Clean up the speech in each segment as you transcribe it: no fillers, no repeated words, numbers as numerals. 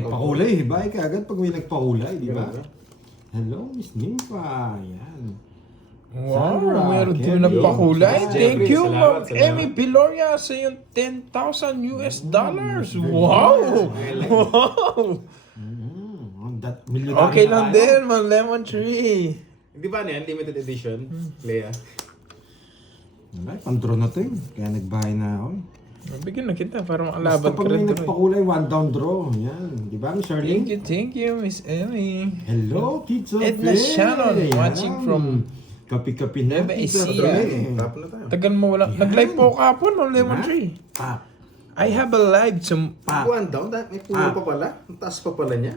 Nagpakulay, bye ka agad pag may nagpakulay, di ba? Hello, Miss Nympha. Yan. Wow, Sandra, meron din Kevin. nagpakulay. Yes, Thank Jeffrey, you, salamat, Ma'am Emmy Piloria, sa yung 10,000 US dollars. Wow! Wow! That million Okay lang din, Ma'am Lemon Tree. Di ba ano yan? Limited edition, Lea? Ay, pang-draw na to eh. Kaya nagbahay na ako eh. Bigyan na kita para Basta makalaban ka pag may rin. nagpakulay, one down draw. Yan. Di ba, Miss Charlene? Thank you, Miss Emmy. Hello, Tito Edna Fe. Shannon, Yan. watching from Kapi-kapi na, Nueva Tito Ecija. Fe. Tapon na tayo. Tagal mo wala. Nag-live po kahapon, Ma'am Lemon Ha? Tree. Pap. I have a live One down, may puno pa pala. Ang taas pa pala niya.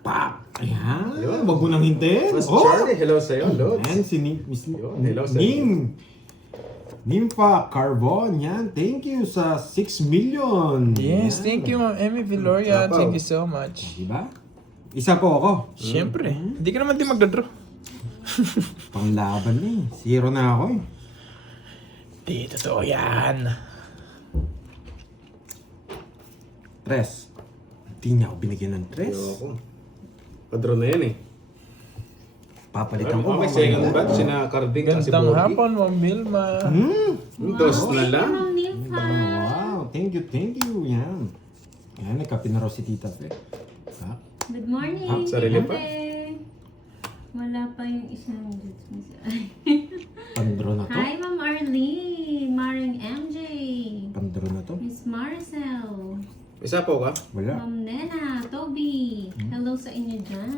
Pap. Ayan. Wag mo nang hintayin. Mas Charlie, hello sa'yo, Lods. Ayan, si Miss Yun, hello sa'yo. Nympha Carbon. Yan. Thank you sa 6 million. Yes, Yan. thank you, Ma'am Emmy Piloria. Sapaw. Thank you so much. Diba? Isa po ako. Siyempre, hindi ka naman din magdadraw. Panglaban na eh. Zero na ako eh. Di, totoo yan. Tres. Hindi niya ako binigyan ng tres. Ayoko. Padro na yan eh. Papalitan ko. Okay, second batch, sina Carding at si Gandang Borgi. hapon, Ma'am Vilma. Dos na lang. Wow. Thank you. Yan. Yan, nagkape na raw si Tita Fe. Ha? Good morning. Sarili pa? Ate. Wala pa yung isang Pandro na to? Hi, Ma'am Arlene. Maring MJ. Pandro na to? Miss Marcel. Isa po ka? Wala. Ma'am Nena. Toby. Hello sa inyo dyan.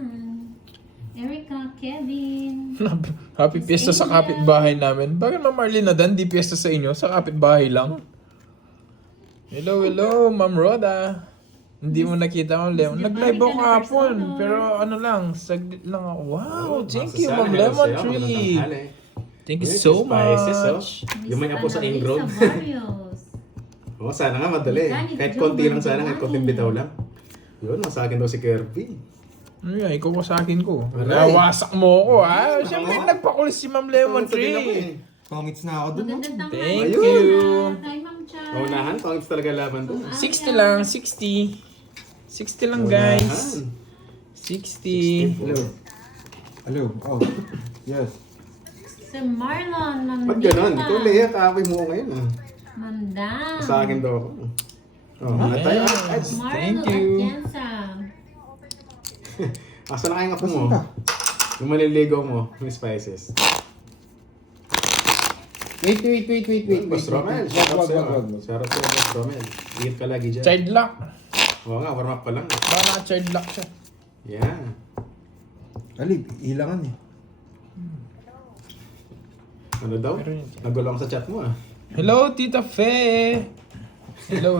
Erica. Kevin. Happy piyesta sa kapitbahay namin. Bakit Ma'am Marlene na dan? Di piyesta sa inyo? Sa kapitbahay lang? Hello, Ma'am Rhoda. Hindi mo nakita Ma'am Lemon. Nag-live ako kahapon. Pero ano lang, saglit lang ako. Wow, thank you, Ma'am Lemon Tree. Thank you so much. Yung may apo sa Ingrod. Sa Barrios. Oo, sana nga madali. Kahit konti lang sana, kahit konting bitaw lang. Yun, sa akin daw si Kirby. Ay, ikaw sa akin ko. Aray. Nawasak mo ako, ha? Siyempre, nagpakulis si Ma'am Lemon Sabihin ako Tree. eh. Pangits na ako dun. no? Magandang tanghali. Thank Ayun. you. Hi, Ma'am Char. Paunahan, pangits talaga laban doon. 60 lang, 60. 60 lang, guys. 60. Hello. Hello. Oh. Yes. Si Marlon. Ma'am Ba't ganon? Nina. Ikaw, Lea, kaaway mo ko ngayon ah. Ma'am Dam. Sa akin daw ako. Oh, mga tayo. Ay, Yes, Marlo thank you. Atienza. asa na kayong apo mo? Yung maliligaw mo, yung spices. Wait. Boss Romel, shout out sa'yo. Wag. Shout out sa'yo, Boss Romel. Ingat ka lagi dyan. Child lock. Oo nga, warm up pa lang. Baka naka-child lock siya. Yeah. Alib, ilangan eh. Ano daw? Nagulo ako sa chat mo ah. Hello, Tita Fe. Hello.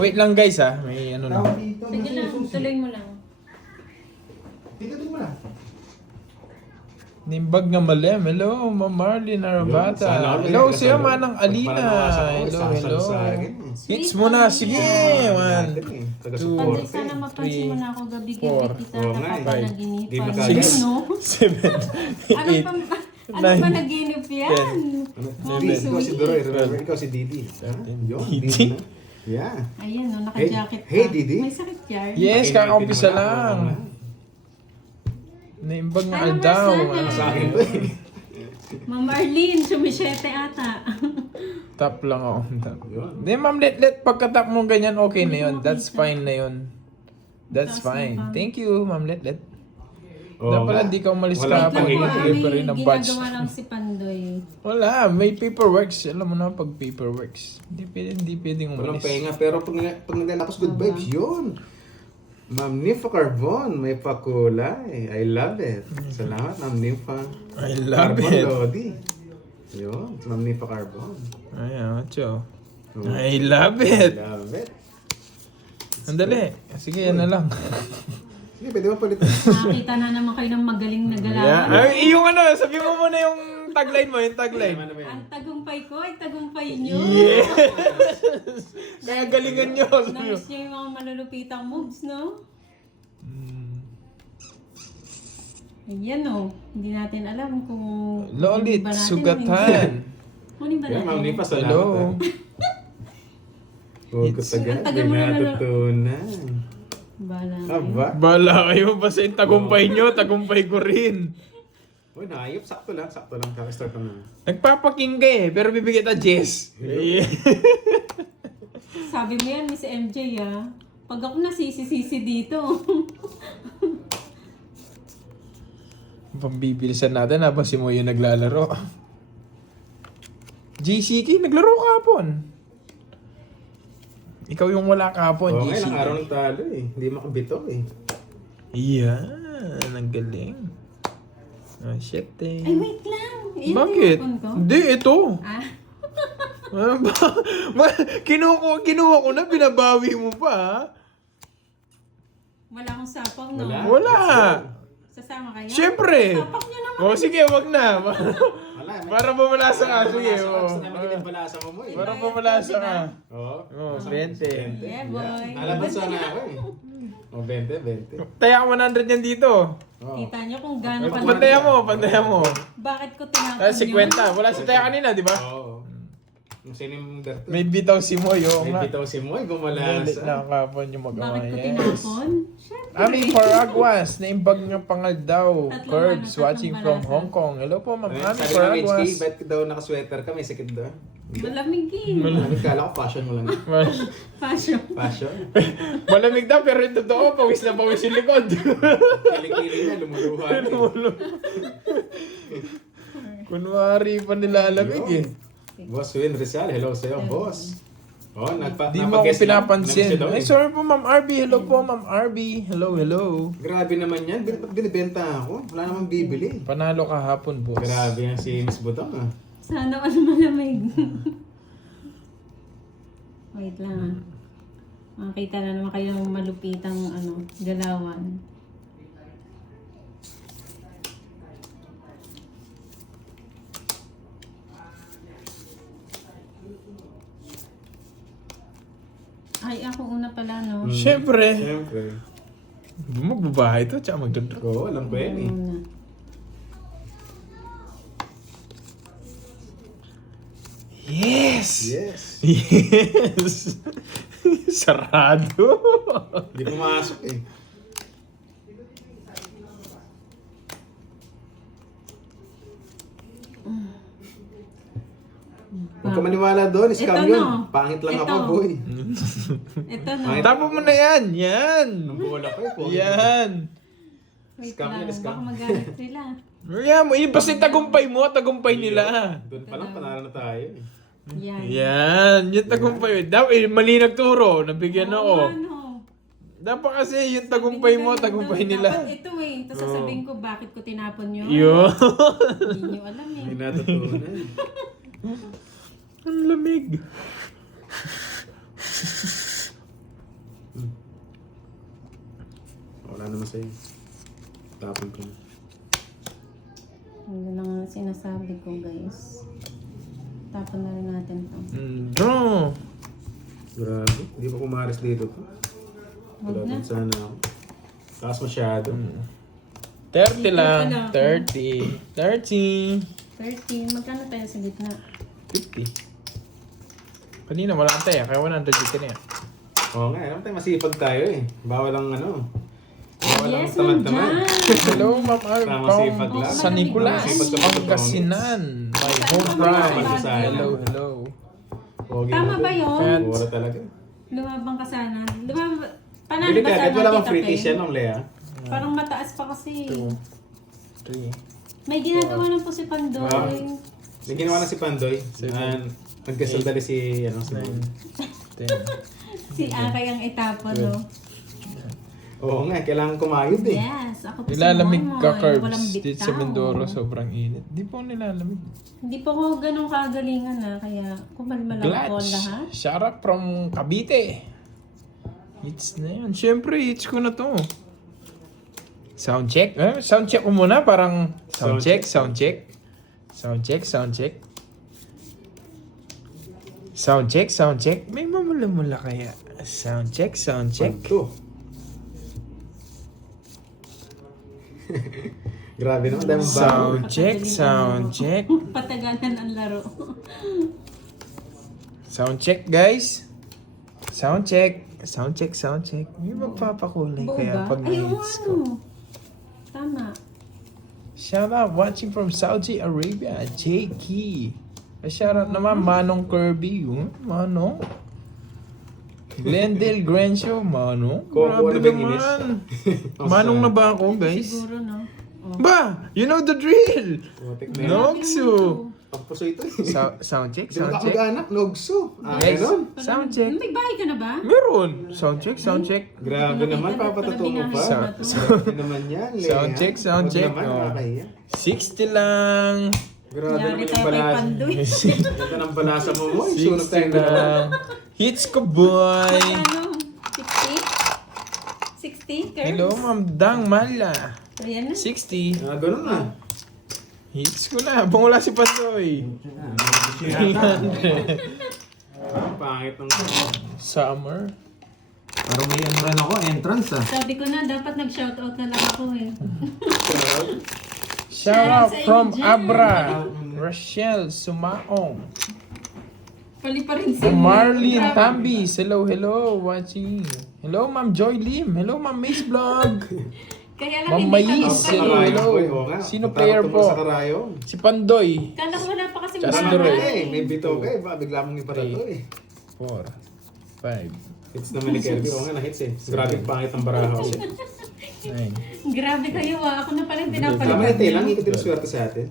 Wait lang, guys, ha. May ano lang. dito. Sige lang, tuloy mo lang. Dito mo lang. Nimbag nga malem. Hello, Ma'am Marlene Sana Arabata. all Hello, may siya kasalo. Manang Alina. Pagpanawasan ako, Hello. isasal sa akin. Hits mo na. Sige. Natin 1, eh. Taga two, support Pati sana mapansin mo na ako gabi four, gabi kita oo nga eh. nakapanaginip. Game na Ano kagad. yun, no? 7, Ano 8, pa, ano nine, ba naginip yan? Ano? Oh, Didi, ikaw si sweet. Doroy. Remember, ikaw si Didi. Yun, Didi na. Yeah. Ayan, no, naka-jacket pa. Hey, Didi. May sakit yan. Yes, Pakinig kakaumpisa mo na, lang. wala na. Nimbag nga Ano, daw. Marcel? Sa akin to eh. Ma'am Marlene, sumisyete ata. Tap lang ako. Tap. Yun. Hindi, ma'am, let pagka-tap mo ganyan, okay na yun. That's fine na yun. That's fine. Thank you, ma'am, let. Oo Dapat nga. di ka umalis Walang kahapon. pahinga. Tuloy pa rin ang batch. ginagawa lang si Pandoy. Wala, may paperworks. Alam mo na pag paperworks. Hindi pwedeng Walang umalis. pahinga, pero pag naglalapos good vibes, yun. Ma'am Nympha Carbon, may pakulay. I love it. Salamat, Ma'am Nympha. I love Carbon it. Lodi. Yun, Ma'am Nympha Carbon. Ayan, Cho. Oh. I love I it. love it. Andali. Sige, yan na lang. Sige, pwede mo palitan. Nakakita na naman kayo ng magaling na Yeah. galawan. Ay, yung ano, sabi mo muna yung tagline mo, yung tagline. Ano ba yan? Ang tagumpay ko ay tagumpay nyo. Yes! Kaya galingan nyo. Namiss nyo yung mga malulupitang moves, no? Ayan, no. Hindi natin alam kung... Lolit, kunin ba natin o sugatan. hindi. Kunin ba Yan, Ma'am natin? Nympha, salamat. Hello. Huwag ko tagal, Ang tagal di mo na natutunan. Bala na yun. Aba. Bala kayo, basta yung tagumpay nyo, tagumpay ko rin. Uy, naayop. Sakto lang. Kaka-start lang naman. Nagpapaking ka eh, pero bibigyan ta Jess. Sabi mo yan, Miss MJ ah. Pag ako nasisi-sisi dito. Pambibilisan natin habang si Moyo naglalaro. JCK, naglaro kahapon. Ikaw yung wala kahapon, Oo, ngayon JCK. ang araw ng talo eh. Hindi makabito eh. Yan, ang galing. Oh, shit eh. Ay, wait lang. Yan Bakit? tinapon ko. Hindi, ito. Ah, Kinuha ko na, binabawi mo pa ha? wala akong sapang, no? Wala. Wala. Sasama kayo? Siyempre. Sapak nyo naman. O sige, wag na. Wala. Para pumalasa ka, sige. Gusto Oh. na magiging balasa mo mo eh. Para pumalasa ka. Oo. Oh, 20. Yeah, boy. Nalabas na ako eh. O, 20. Taya ka 100 yan dito. Oo. Kita nyo kung gaano ka Pantayan mo. Bakit ko tinapon Ah, 50. Wala si Taya kanina, di ba? Oo. Yung sino yung derto? May bitaw si Moyo. May bitaw si Moy, bumalasa. Nakakapon yung mag-ama. Bakit ko Yes. tinapon? Siyempre. Ami Paraguas, naimbag ng pangal daw. Tatlong Curbs tatlong watching from balasa. Hong Kong. Hello po, Ma'am Ami Sabi ng HK, Paraguas. ba't daw naka-sweater ka? May sakit daw. Malamig eh. Malamig kala ko, fashion mo lang. Fashion. Fashion? Malamig daw, pero yung totoo, pawis na pawis yung likod. Kilikili na, lumuluha. Kunwari pa nilalamig eh. Boss Win Rizal, hello sa'yo, boss. Oh, Di mo ako pinapansin. Ay, sorry po, Ma'am RB. Hello po, Ma'am RB. Hello. Grabe naman yan. Binibenta ako. Wala namang bibili. Panalo kahapon, boss. Grabe yan si Miss Butong ah. Sana all malamig. Wait lang ah. Makita na naman kayo ng malupitang galawan. Ay, ako una pala, no? Siyempre. Siyempre. Magbabahay to, tsaka magdodro. Oo, alam ko yan eh. Una. Yes! Yes. Yes! Sarado! Hindi pumasok eh. Huwag ka maniwala doon, scam Ito, yun. no? Pangit lang Ito. ako, boy. Ito na. Tapo mo na yan! Yan! Nang bola ko eh. Yan! Wait Scam lang. yun, scam. Baka magalit sila. Yan mo, yung basta tagumpay mo, tagumpay nila. Doon pa lang, panalo na tayo eh. Yan. Yan, yung tagumpay. Dapat, mali nagturo, nabigyan Oo, ako. ano? Dapat kasi yung tagumpay mo, tagumpay nila. Dapat ito eh. Tapos sasabihin ko bakit ko tinapon yun. Yun. Hindi nyo alam eh. Hindi natutunan. Ang lamig. Wala naman sa'yo. Tapon ko. Ano lang ang sinasabi ko guys. Tapon na rin natin to. Draw. Grabe. Hindi pa kumaris dito to. Huwag na. Wala sana ako. Taas masyado. 30 lang. Dito pala 30. 30. 30. Magkano tayo sa gitna? 50. Kanina wala tayo, kaya 100 dito na yan. Oo nga, alam tayo masipag tayo eh. Bawal ang ano. Bawal ang Yes, tamad-tamad. nandiyan. Hello, Ma'am Tama, sipag Arpong lang. San Nicolas, Masipag sa Pangasinan. My home Tama pride. ba yun? Hello. Pogi Tama mo ba din. yun? Pura talaga. Lumabang ka sana. Panalo Bili ba ka, sana kahit wala bang Tita free Pe? kiss yan, Ma'am Lea. Parang mataas pa kasi. 2, 3. May ginagawa lang po si Pandoy. Wow. May ginawa na si Pandoy. Nagkasandali si, ano, si Mon. 10. Si Akay ang itapon, no? Oo nga, kailangan kumayod eh. Yes, ako po Nilalamig Momoy. ka, Walang Curbs. Dito sa bitaw. Mindoro, sobrang init. Di po nilalamig. Hindi po ako ganun kagalingan na, kaya kumalma lang ako Clutch. lahat. Shout out from Cavite. Hits na yun. Siyempre, hits ko na to. Sound check. Sound check ko muna. Parang sound check. Sound check. May mamula-mula kaya. Sound check. Pagto. Grabe naman, dami bago. Sound check. Patagalan ang laro. Sound check, guys. Sound check. Sound check, sound check. May magpapakulay Buo kaya ba? pag Ay, oo, na-hits ko. ano. Tama. Shout out watching from Saudi Arabia, J.K. Shout out naman Manong Kirby. Manong. Glendale Grancio, Manong. Kobo Grabe na ba yung inis? naman. Manong na ba ako, guys? Siguro, no? Oh. Ba! You know the drill! Putik na yun. Nogsu! Pagpuso ito eh. Sound check, Di mo sound ka check. mag-anak, Nogsu. Ah, Yes. ganon. Sound check. May bahay ka na ba? Meron! Sound check, sound check. Grabe naman, papatato mo pa. Grabe naman yan, Lea. Sound check, sound Huwag check. naman, Oh. nakakahiya. 60 lang. Grabe Yari naman tayo yung kay balasa. Pandoy. Ito ng balasa mo mo. Sunog 60 tayong dalawa. lang. Hits ko, boy! Ano? 60? 60? Curves? Hello, Ma'am Dang Mala. Ayan na. 60. Ah, ganun na. Hits ko na. Bumula si Pandoy. 300. Pangit ng... Summer. Parang may ano rin ako, entrance ah. Sabi ko na, dapat nag-shoutout na lang ako eh. Shout out sa inyo from dyan. Abra. Rochelle Sumaong. Pali pa rin si Marlene Tambis. Hello, hello. Watching. Hello, Ma'am Joy Lim. Hello, Ma'am Mace Vlog. Kaya lang Ma'am hindi ka Mais. magpayo. Hello, hello. Boy, oo nga. Sino Punta player ka po? Sa Karayon. Si Pandoy. Kala ko wala pa kasi Just Parang the ano right. eh, may bito ka eh. Baka bigla mong iparato eh. 4, 5, Hits naman ni Kirby. Oo nga, na-hits eh. Grabe pangit ang baraha kasi. 9. Grabe kayo ah. Ako na pala yung Tama pinapalitan na tayo lang, niyo. ikot yung swerte sa atin.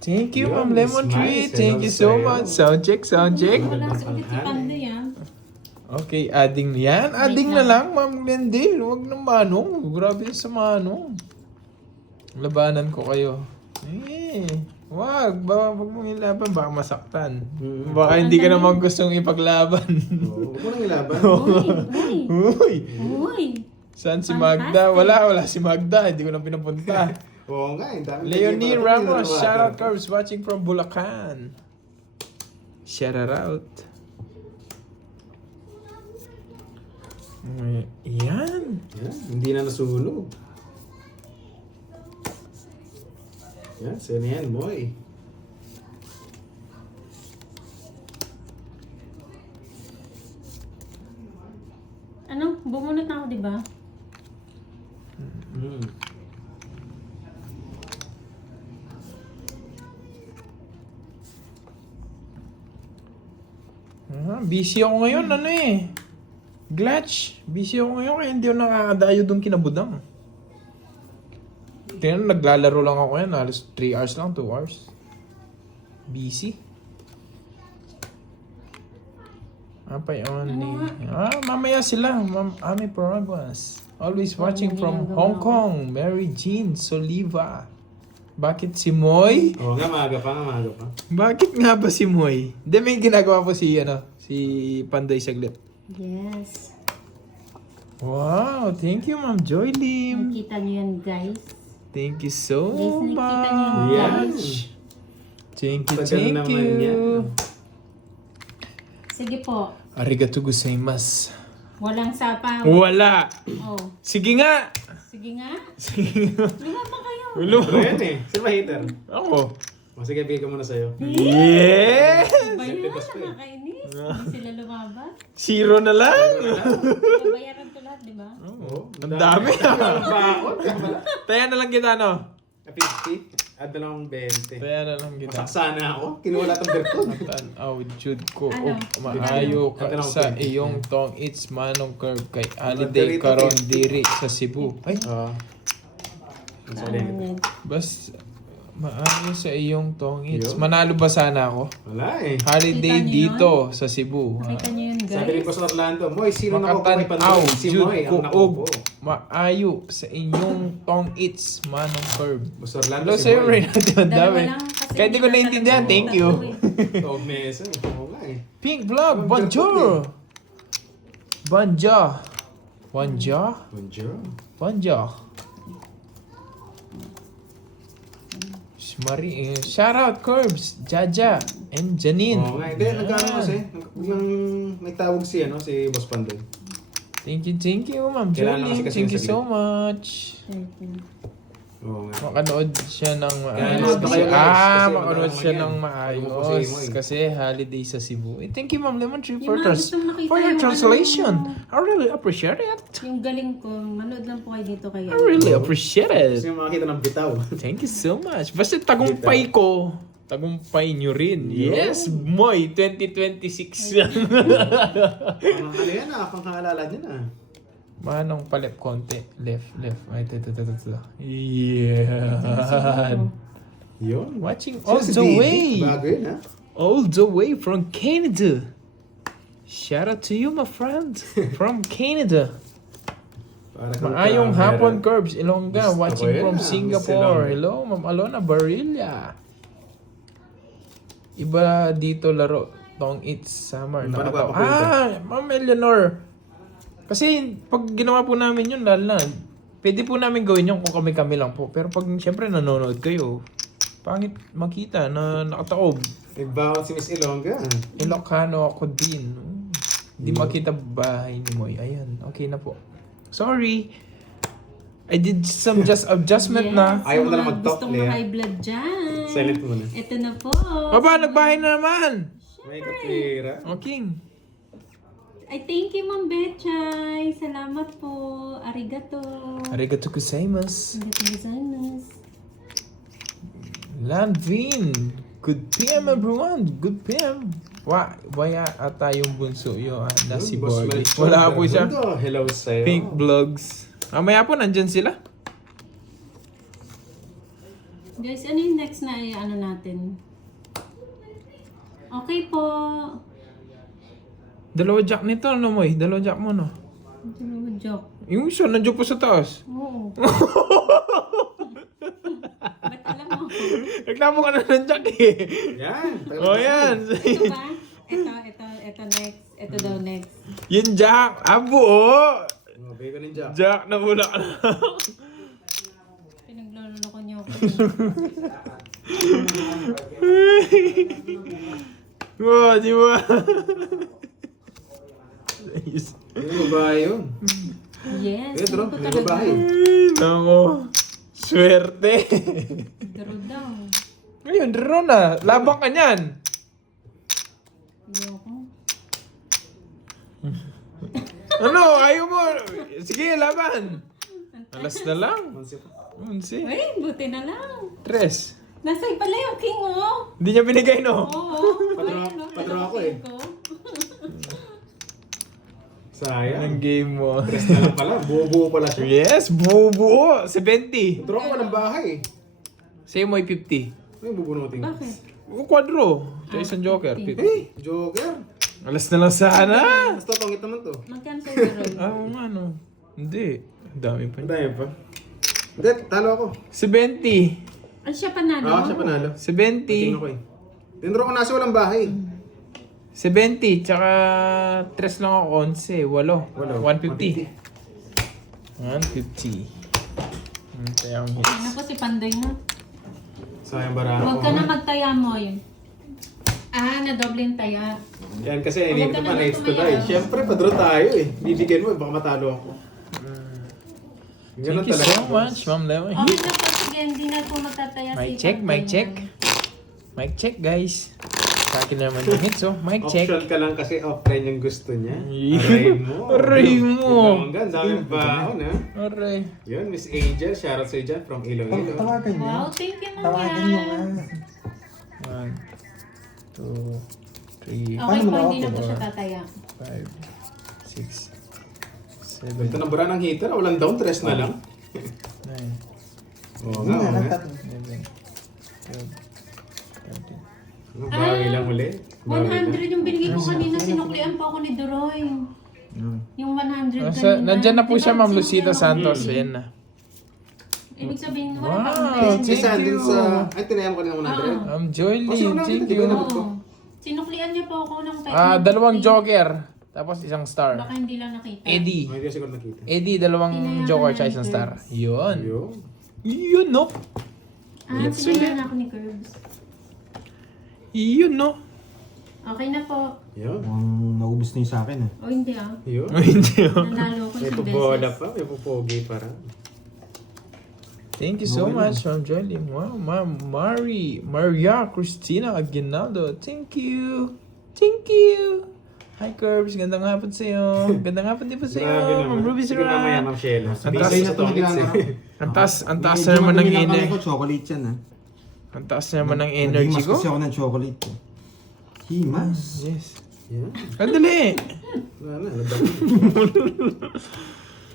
Thank you, Yun, Ma'am Lemon Miss Tree. Mice. Thank you so Hello much. sa'yo. Sound check, sound check. Wala si ulit si Pandoy ah. Okay, adding yan. Adding na lang, Ma'am Glendale. Huwag na manong. Grabe sa manong. Labanan ko kayo. Wag mong ilaban. Baka masaktan. Baka hindi ka naman gustong ipaglaban. Oo, huwag mo nang ilaban. Uy, Uy! uy. Saan si Magda? Wala si Magda. Hindi ko na pinapunta. Oo nga, eh. Dami Leonie tayo Ramos, parang shout out tinawagan. Curbs watching from Bulacan. Shout out. Yan. Yan, hindi na nasunog. Yan, sa'yo na yan, boy. Ano? Bumunot na ako, di ba? Mm. Busy ako ngayon, ano eh. Glitch. Busy ako ngayon kaya hindi ako nakakadayo doon kinabudang. Tingnan, naglalaro lang ako yan. Halos 3 hours lang, 2 hours. Busy. Apay only. Mamaya sila. Ami Paraguas. Always watching from Hong Kong. Mary Jean Soliva. Bakit si Moy? Oo nga, maaga pa. Bakit nga ba si Moy? Hindi, may ginagawa po si Panday saglit. Yes. Wow, thank you, Ma'am Joy Lim. Nakita niyo yan, guys. Thank you so Guys, nakikita niyo yan, much. guys. Thank you, Tagal thank naman you. yan. Sige po. Arigato gozaimasu. Walang sapaw. Wala. Oh. Sige nga. Sige nga. Sige nga. Lumabang kayo. Ulo. Ito yan eh. Sino ba hater? Ako. O sige, bigay ko muna sa'yo. Yes! Ba yan? Nakakainis. Hindi sila lumaban. 0 na lang. Babayaran ko lahat, di ba? Oh, ang dami. Bakot. Taya na lang kita, no? 50? At dalawang 20. Taya na lang kita. Masaksana ako. Kinuha lahat ng bertod. Tanaw, Jude ko. Ano? Maayo ka Ano? sa iyong tong it's manong curve kay Holiday karon diri sa Cebu. Ay, Oo. Sorry. bas maayo sa iyong tong it's. Yun. Manalo ba sana ako? Wala eh. Holiday Kita niyo dito sa Cebu. Nakita niyo yun, Sabi ni guys. Boss Orlando, Moy, sino na ako kay Makatanaw, Pandoy? Si Jude Moy, ko ang nakupo. maayo sa inyong tong it's manong curve. Boss Orlando, Hello si sa'yo, Moy. Ray. Ang dami. Dalawa lang kasi Kaya di ko hindi naintindihan. talaga Thank you. ako Tawag mesa. Oo nga eh. Pink Vlog, bonjour. Bonjour. Bonjour. Bonjour. Bonjour. Shout out Curbs, Jaja, and Janine. Oo nga. Hindi, nagkano kasi. Yung may tawag si Boss Pandoy. Thank you, Ma'am Kailangan Jolie. kasi Thank you saglit. so much. Thank you. Oo nga. Makanood siya ng Guys, maayos. baka yun, guys. Kasi Makanood siya yan. ng Ano maayos. po sa imo, eh. Kasi holiday sa Cebu. Thank you, Ma'am Lemon Tree, Yung mga gustong makita for your yung translation. ano. I really appreciate it. Yung galing ko, manood lang po kayo dito kaya. I really appreciate Kasi it. yung makakita ng bitaw. Thank you so much. Basta tagumpay ko. Tagumpay nyo rin. Yes, Moy, 2026. Pang ano yan ah, pangkaalala niya na. Manong palip konti. Left. Ay, ito. Yeah. Yun. Watching all Sino si the Didi? way. Bago yun ha. All the way from Canada. Shout out to you, my friend. From Canada. Para kang Maayong camera. hapon, Curbs. Ilongga. Gusto ko Watching yun, from Miss Singapore. Ilongga. Hello, Ma'am Alona Barilla. Iba dito laro. Tong It's Summer. Paano Nakatawa. papakwento? Ma'am Eleanor. Kasi pag ginawa po namin yun, lalo na, pwede po namin gawin yun kung kami-kami lang po. Pero pag siyempre nanonood kayo, pangit makita na nakataob. Nagbawat si Miss Ilongga. Ilocano ako din. Hindi makita bahay ni Moy. Ayan, okay na po. Sorry. I did some adjustment na. Ayaw mo na lang mga mag-talk, gustong Lea. ma-high blood dyan. Silent muna. Ito na po. Baba, nagbahay na naman. May kapira. Okay. Ay, thank you, Ma'am Betchay. Salamat po. Arigato. Arigato gozaimasu. Arigato gozaimasu. Landvin. Good PM everyone. Good PM. Waya ata yung bunso yung na si Boss Borgie. Melchor Wala po siya. Bermundo, hello sa'yo. Pink Vlogs. Mamaya po, nandyan sila. Guys, ano yung next na ano natin? Okay po. Dalawa jack nito, ano mo eh? Dalawa jack mo, no? Dalawa joke. Yung isa, nandiyo po sa taas. Oo. Ba't alam mo? Reklamo ka na ng jack eh. Yan. O yan. Ito ba? Ito next. Ito daw next. Yung jack. Buo. Oh, bacon and jack. Jack na mula ka na. Pinagloloko niyo ako. Wow, di ba? Ayos. Yung babae yun. Yes. Pedro, ito may talaga. babae. Nako. Swerte. Draw daw. Ngayon, draw na. Labang ka niyan. Ayoko. Ano? Ayaw mo. Sige, laban. Alas na lang. Mansi pa. Unsi. Ay, buti na lang. Tres. Nasa'y pala yung king, oh. Hindi niya binigay, no? Oo. Patro ako eh. Sayang. Ang game mo. Tres na lang pala. Buo-buo pala siya. Yes, buo-buo. 70. Draw ko ng bahay. Sa'yo mo ay 50. Ay, bubunutin. Bakit? Quadro. Sa isang joker. 50. Hey, Joker. Alas na lang sana. Basta pangit naman to. Magkano sa'yo, Roy? Ano? Hindi. Ang dami pa. Ang dami pa. Hindi, talo ako. 70. Ay, siya panalo. Siya panalo. Tingin 70. ako eh. Tindraw ko nasa walang bahay. 70. Tsaka 3 lang ako. 11. 8. 150. 150. Kaya ang hits. Ano po si Pandoy mo? Sayang barang. Huwag ka na magtaya mo yun. Nadoble yung taya. Yan kasi inip Huwag ka pa na next to tumaya. die. Siyempre, padro tayo eh. Bibigyan mo, baka matalo ako. Ganun Thank you talaga. so much, Ma'am Lemon. Okay na po, sige, hindi na po magtataya Mic si check, Pandoy mic check. mo. Mic check, guys. Sa akin naman yung hits, oh. Mic check. Option ka lang kasi offline yung gusto niya. Yeah. Aray mo. Aray mo. Ang dami baon ha. Alright. Yun, Miss Angel. Shoutout sa'yo dyan from Iloilo. Tawagan niya. Wow, thank you mo Tawagan niyo yan. nga. 1, 2, 3, Okay Paano po, mo hindi na po na-open? siya tataya. 5, 6, 7, Ito na bara ng heater. Walang down, tres na lang. 9, Oo nga, oo nga. 11, 12, 13. Bawi lang ulit. Bawi lang. 100 yung binigay ko kanina, sinuklian po ako ni Doroy. Yung 100 Nandyan na po Di siya, ba, Ma'am Lucita sinuklian Santos. Ayan na. ako? Ibig sabihin, wala Wow, pa akong Si thank Sandin you. sa... Ay, tinayam ko rin ng 100. Joylyn, Oh, sino thank namin? you. Ito. Oo. Sinuklian niya po ako ng Dalawang joker. Tapos isang star. Baka hindi lang nakita. Eddie. Hindi ko siguro nakita. Eddie, dalawang Tinayaman joker na tsaka ni isang star. Curbs. Yun. Yun. Yun, no? Sinayan na ako ni Curbs. Yun, no? Okay na po. Yun. Naubos na yung sa akin eh. O hindi ah. Yun. Hindi, oh. Nanalo ko May isang pubola beses. pa. May pupogi para. Thank you so Okay much, Ma'am Jolie. Wow, Ma'am Maria Cristina Aguinaldo. Thank you. Thank you. Hi, Curbs. Gandang hapon sa'yo. Gandang hapon din po Grabe sa'yo, Ma'am naman. Ruby Sige mamaya, Sira. Ma'am Shelo. Ang Busy taas sa topics eh. Ang taas Medyo na naman ng madumi lang kamay energy. ko, chocolate yan ha. Ang taas na naman ng energy Naghimas ko. kasi ako ng chocolate eh. Himas? Yes. Yeah. Sandali. Wala na, labang.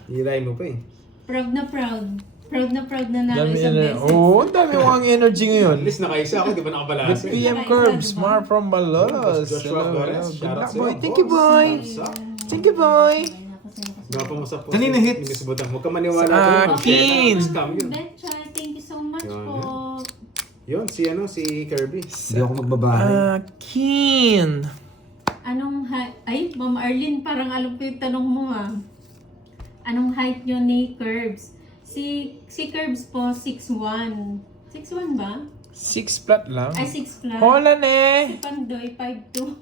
Hirain mo pa eh. Proud na proud. Proud na proud na namin Dami sa na. beses. Oo, ang dami mo ang energy ngayon. At least nakaisa ako, di ba Good nakabalasa? PM Curbs, Mar from Malolos. Joshua Hello, Flores, hello. Good shout out luck, sa'yo, boy. boss. Thank you, boy. Thank you, boy. Gapa mo sa post. Kanina hits. Ni Miss Butang. Huwag ka maniwala Sa doon, Ma'am akin. Shelo. Scam yun. Betcha, thank you so much Yun. po. Yun, si Kirby. Hindi ako magbabahay. Keen. Anong height? Ay, Ma'am Arlene, parang alam ko yung tanong mo ah. Anong height nyo ni Curbs? Si Curbs po, 6'1". 6'1 ba? 6 flat lang. Ay, 6 flat. Holan Si eh. Pandoy, 5'2".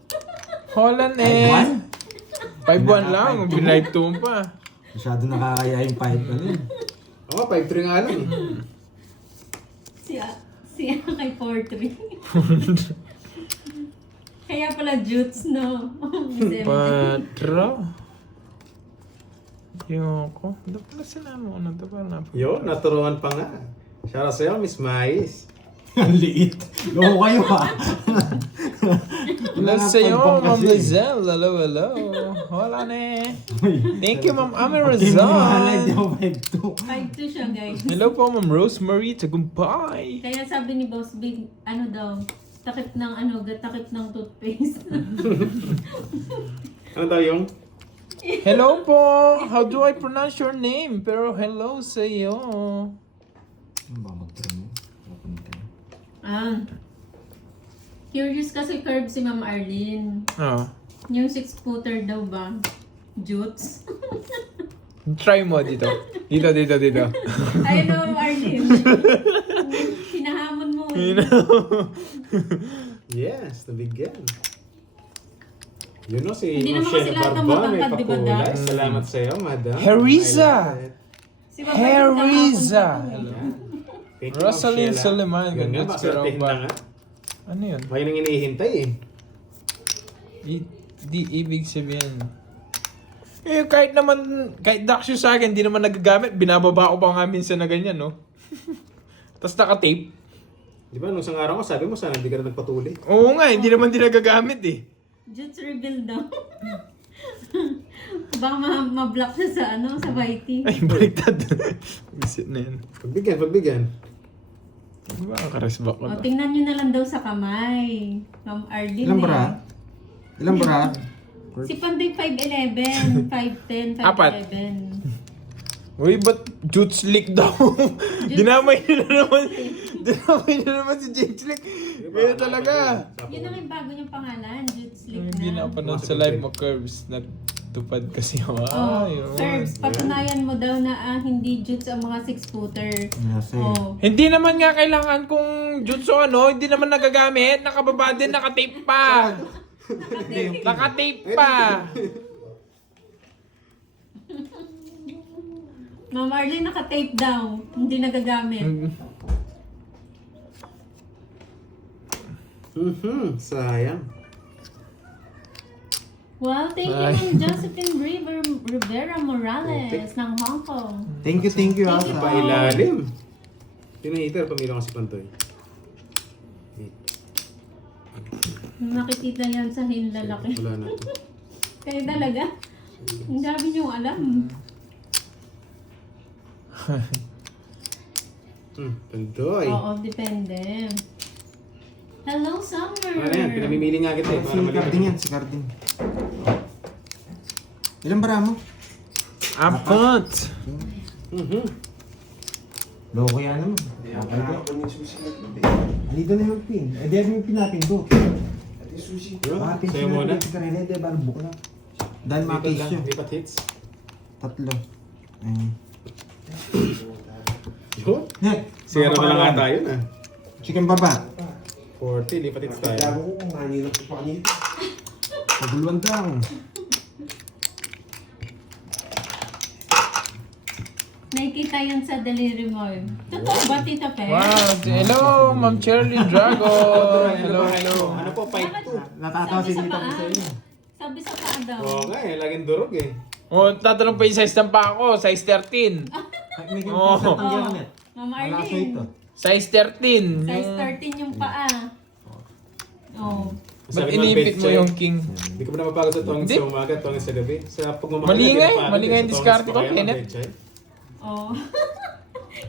Holan eh. 5'1 lang. Pinay 2 pa. Masyado nakakaya yung pipe ano yun. Oo, 5'3 nga lang. Si kay 4'3". Kaya pala Jutes, no? Miss Emily. Patro. Yoko. Ito pala sila mo. Ano ito pala? Yun, naturuan pa nga. Shout out sa'yo, Miss Mais. Ang liit. Loko kayo ha. Hello sa'yo, Ma'am Lizelle. Hello, hello. Hola eh. Thank you, Ma'am Ame Hindi Rizal. ako 5'2". 5'2" siya, guys. Hello po, Ma'am Rosemary Tagumpay. Kaya sabi ni Boss Big, ano daw, takip ng takip ng toothpaste. Ano daw yung? Hello po. How do I pronounce your name? Pero hello sa'yo. Ano ba mag-trim mo? Open ka. Curious kasi curve si Ma'am Arlene. Oh. Yung 6-footer daw ba? Jutes? Try mo dito. Dito. I know, Arlene. Hinahamon mo eh. Yes, nabigyan. You know, si Hindi naman kasi lahat ng Barbon, may matangkad, di ba, pakulay. Dad? Salamat sa'yo, madam. Heriza. I love it. Si Babae, Heriza. Thank you, Ma'am Rosaline Sheila. Suleiman, Yun nga, congrats maswertehin pero na ba- nga. Ano yun? May nang hinihintay eh. Di ibig sabihin. Eh, kahit daksyo sa akin, di naman nagagamit. Binababa ko pa nga minsan na ganyan, no? Tapos naka-tape. Di ba, nung isang araw ko, sabi mo sana hindi ka na nagpatuloy. Oo nga, hindi naman din nagagamit eh. Jutes reveal daw. Baka ma-block siya sa YT. Ay, baliktad. Visit na yan. Pagbigyan. Ano ba ang karesbak ko O, na? tingnan nyo na lang daw sa kamay. Ma'am Arlene Ilang bra? Ilang bra? Si Pandoy 5'11", 5'10", 5'11". Apat. Uy, ba't Jutes Leak daw? Dinamay nyo na naman si Jutes Leak. Kaya talaga. Yun ang yung bago niyang pangalan, Jutes Slick Hindi na na. napanood sa live mo, Curves. Nagtupad kasi ako. Oh, Yun. Curbs, patunayan mo daw na hindi Jutes ang mga 6-footer. Nasa Oh. Hindi naman nga kailangan kung jutsu hindi naman nagagamit. Nakababa din, nakatape pa. Nakatape pa. Ma'am Arlene, naka-tape daw. Hindi nagagamit. Sayang. Wow, thank you, Ay. Ma'am Josephine Rivera Morales ng Hong Kong. Thank you Thank you Asa. po. Pailalim. Tinahitar, pamilya ko si Pantoy. Nakikita yan sa hinlalaki. Wala na to. Kaya talaga, ang dami niyong alam. Pantoy. Oo, depende. Hello, Summer! Ano yan? Pinamimili nga kita eh. Si Para Carding maliban. yan, si Carding. Ilang bra mo? Apat. Loko yan naman. Okay ka. Andito na yung pin. Eh, di yung pin natin, go. Yun, Pin sa'yo muna. Si Karene, di ba? Bukla. Dahil mga Lipat case lang, siya. lipat hits. 3. Ayun. Yun. Net. Zero na lang ata yun ah. Chicken baba. 40, lipat hits tayo. ko kung nanilap ko pa kanito. Paguluan daw. Nakikita yun sa delivery mo. Totoo ba, Tita Pe? Wow, hello, Ma'am Shirley Dragon. Hello, hello. Ano po, 5'2"? Natatawa si Sabi sa Tita paa. sa inyo. Sabi sa paa daw. Oo nga eh, laging durog eh. Oh, tatanong pa yung size ng paa ko, size 13. Ay, may Oo. kinapit ang gano'n eh. Mama Wala so Arlene. ito. Size 13. Size Yung... 13 yung paa. Oh. Ba't Sabi ng inipit bed mo check, yung king? Hindi ko ba napapagod sa tuwang Hindi. sa umaga, tuwang sa gabi. Sa pagmamahal Mali nga eh. pinapagod Mali nga yung sa diskarte tuwang ko, sa kaya Kenneth. ng bed check. Oh.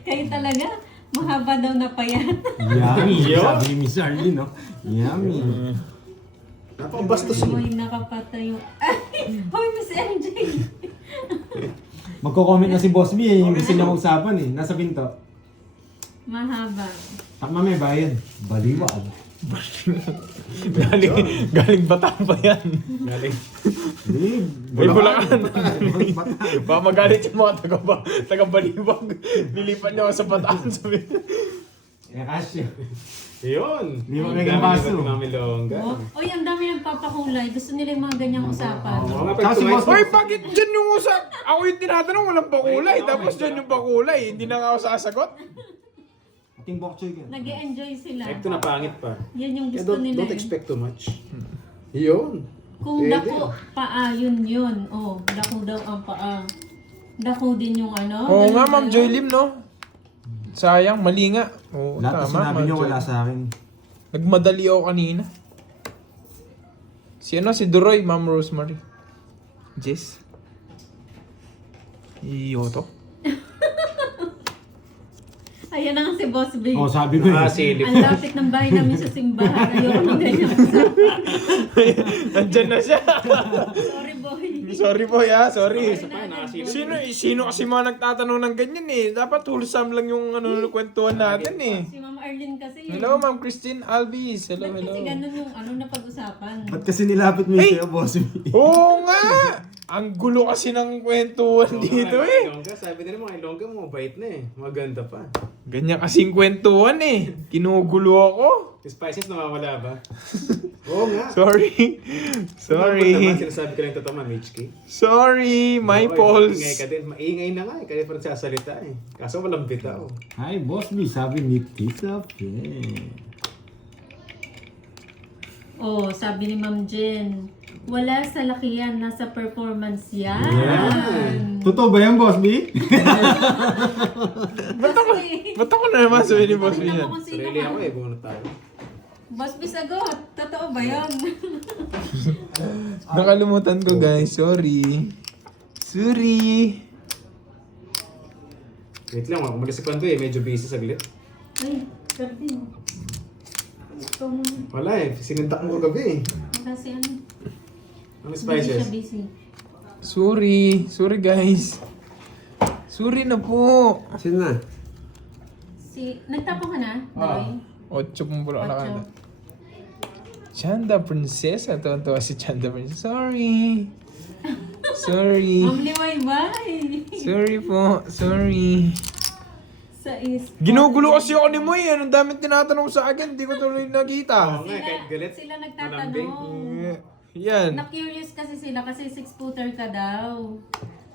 Kayo talaga. Mahaba daw na payat. Yummy. Yo. Sabi ni Miss Arlene, no? Yummy. Napakabastos mo. Hoy, nakapatayo. Ay! Hoy, Miss MJ! Magko-comment na si Boss B eh. Yung gusto niya usapan eh. Nasa pinto. Mahaba. Takma may bayad. Baliwag. galing Bataan pa yan. Galing. Hindi. Uy, Bulacan. Bataan. Baka magalit yung mga taga-balibag. Nilipat niyo ako sa Bataan. Sabi. Eh, kasya. Yun. Hindi mo Ang naging dami baso. ni Mami Longga. Oh. Uy, ang dami nagpapakulay. Gusto nila yung mga ganyang usapan. Oo nga, Tsaka si Boss Hoy, bakit dyan yung usap? Ako yung tinatanong, walang pakulay. Tapos dyan yung pakulay. Hindi na nga ako sasagot. Ating bok choy ka. Nag-enjoy sila. Ito na pangit pa. Yan yung Kaya gusto nila. don't eh. expect too much. Yun. Kung Pwede. dako, paa, yun. Oh, dako daw ang paa. Dako din yung ano. Oo ganun nga, ba Ma'am yun? Joy Lim, no? Sayang, mali nga. Oo, Lahat na tama, sinabi Ma'am niyo Joy. wala sa akin. Nagmadali ako kanina. Si ano? Si Duroy, Ma'am Rosemary. Jess. Iyoto. Ayan na nga si Boss B. Oh, sabi ko eh. Silip. Ang lapit ng bahay namin sa simbahan. Ayoko ng ganyan. Nandyan na siya. Sorry, boy. Sorry po, ya. Sorry. Nakasilip. Sino kasi mga nagtatanong ng ganyan eh. Dapat wholesome lang yung kwentuhan natin eh. Si Ma'am Arlene kasi. Hello, Ma'am Christine Alvis. Hello, Ba't hello. kasi ganun yung ano na pag-usapan? Ba't kasi nilapit mo yung sa'yo, Boss B? Oo nga! Ang gulo kasi ng kwentuhan dito eh. Ilongga, sabi nila mga Ilongga, mabait na eh. Maganda pa. Ganyan kasing kwentuhan eh. Kinugulo ako. Yung spices nawawala ba? Oo nga. Sorry. Ano naman, Sorry. sinasabi ko lang totoo man, Mitchki. Sorry, my Oo, balls. Maingay ka din. Maingay na nga eh. Kaya pa rin sasalita eh. Kaso walang bitaw. Hi, Boss B. Sabi ni Tita Fe. Oh, sabi ni Ma'am Jen. Wala sa lakihan, nasa performance yan. Yan. Totoo ba yan, Boss B? Kasi, Ba't ako na naman sabihin ni Boss tingnan yan? mo kung sino Sarili ka. ako eh. Bunot tayo. Boss B, sagot. Totoo ba yun? Nakalimutan ko guys, sorry. Sorry. Wait lang, umalis si Pando eh. Medyo busy saglit. Ay, Cardin. Ikaw muna. Wala eh. Sinintak mo kagabi eh. Kasi ano, Ano hindi siya spices? busy. Sorry. Sorry guys. Sorry na po. Sino na? Nagtapon ka na, Doy? 8 pong bulo na Ocho. kada. Chanda Princesa. Tuwan-tuwa si Chanda Princesa. Sorry. Sorry. Ma'am Liway, bye! Sorry po. Sorry. Sa is... Ginugulo kasi ako ni Moy. Anong daming tinatanong sa akin. Hindi ko tuloy nakita. Oo nga, kahit galit. Sila malambing. nagtatanong. Yan. Na-curious kasi sila kasi 6-footer ka daw.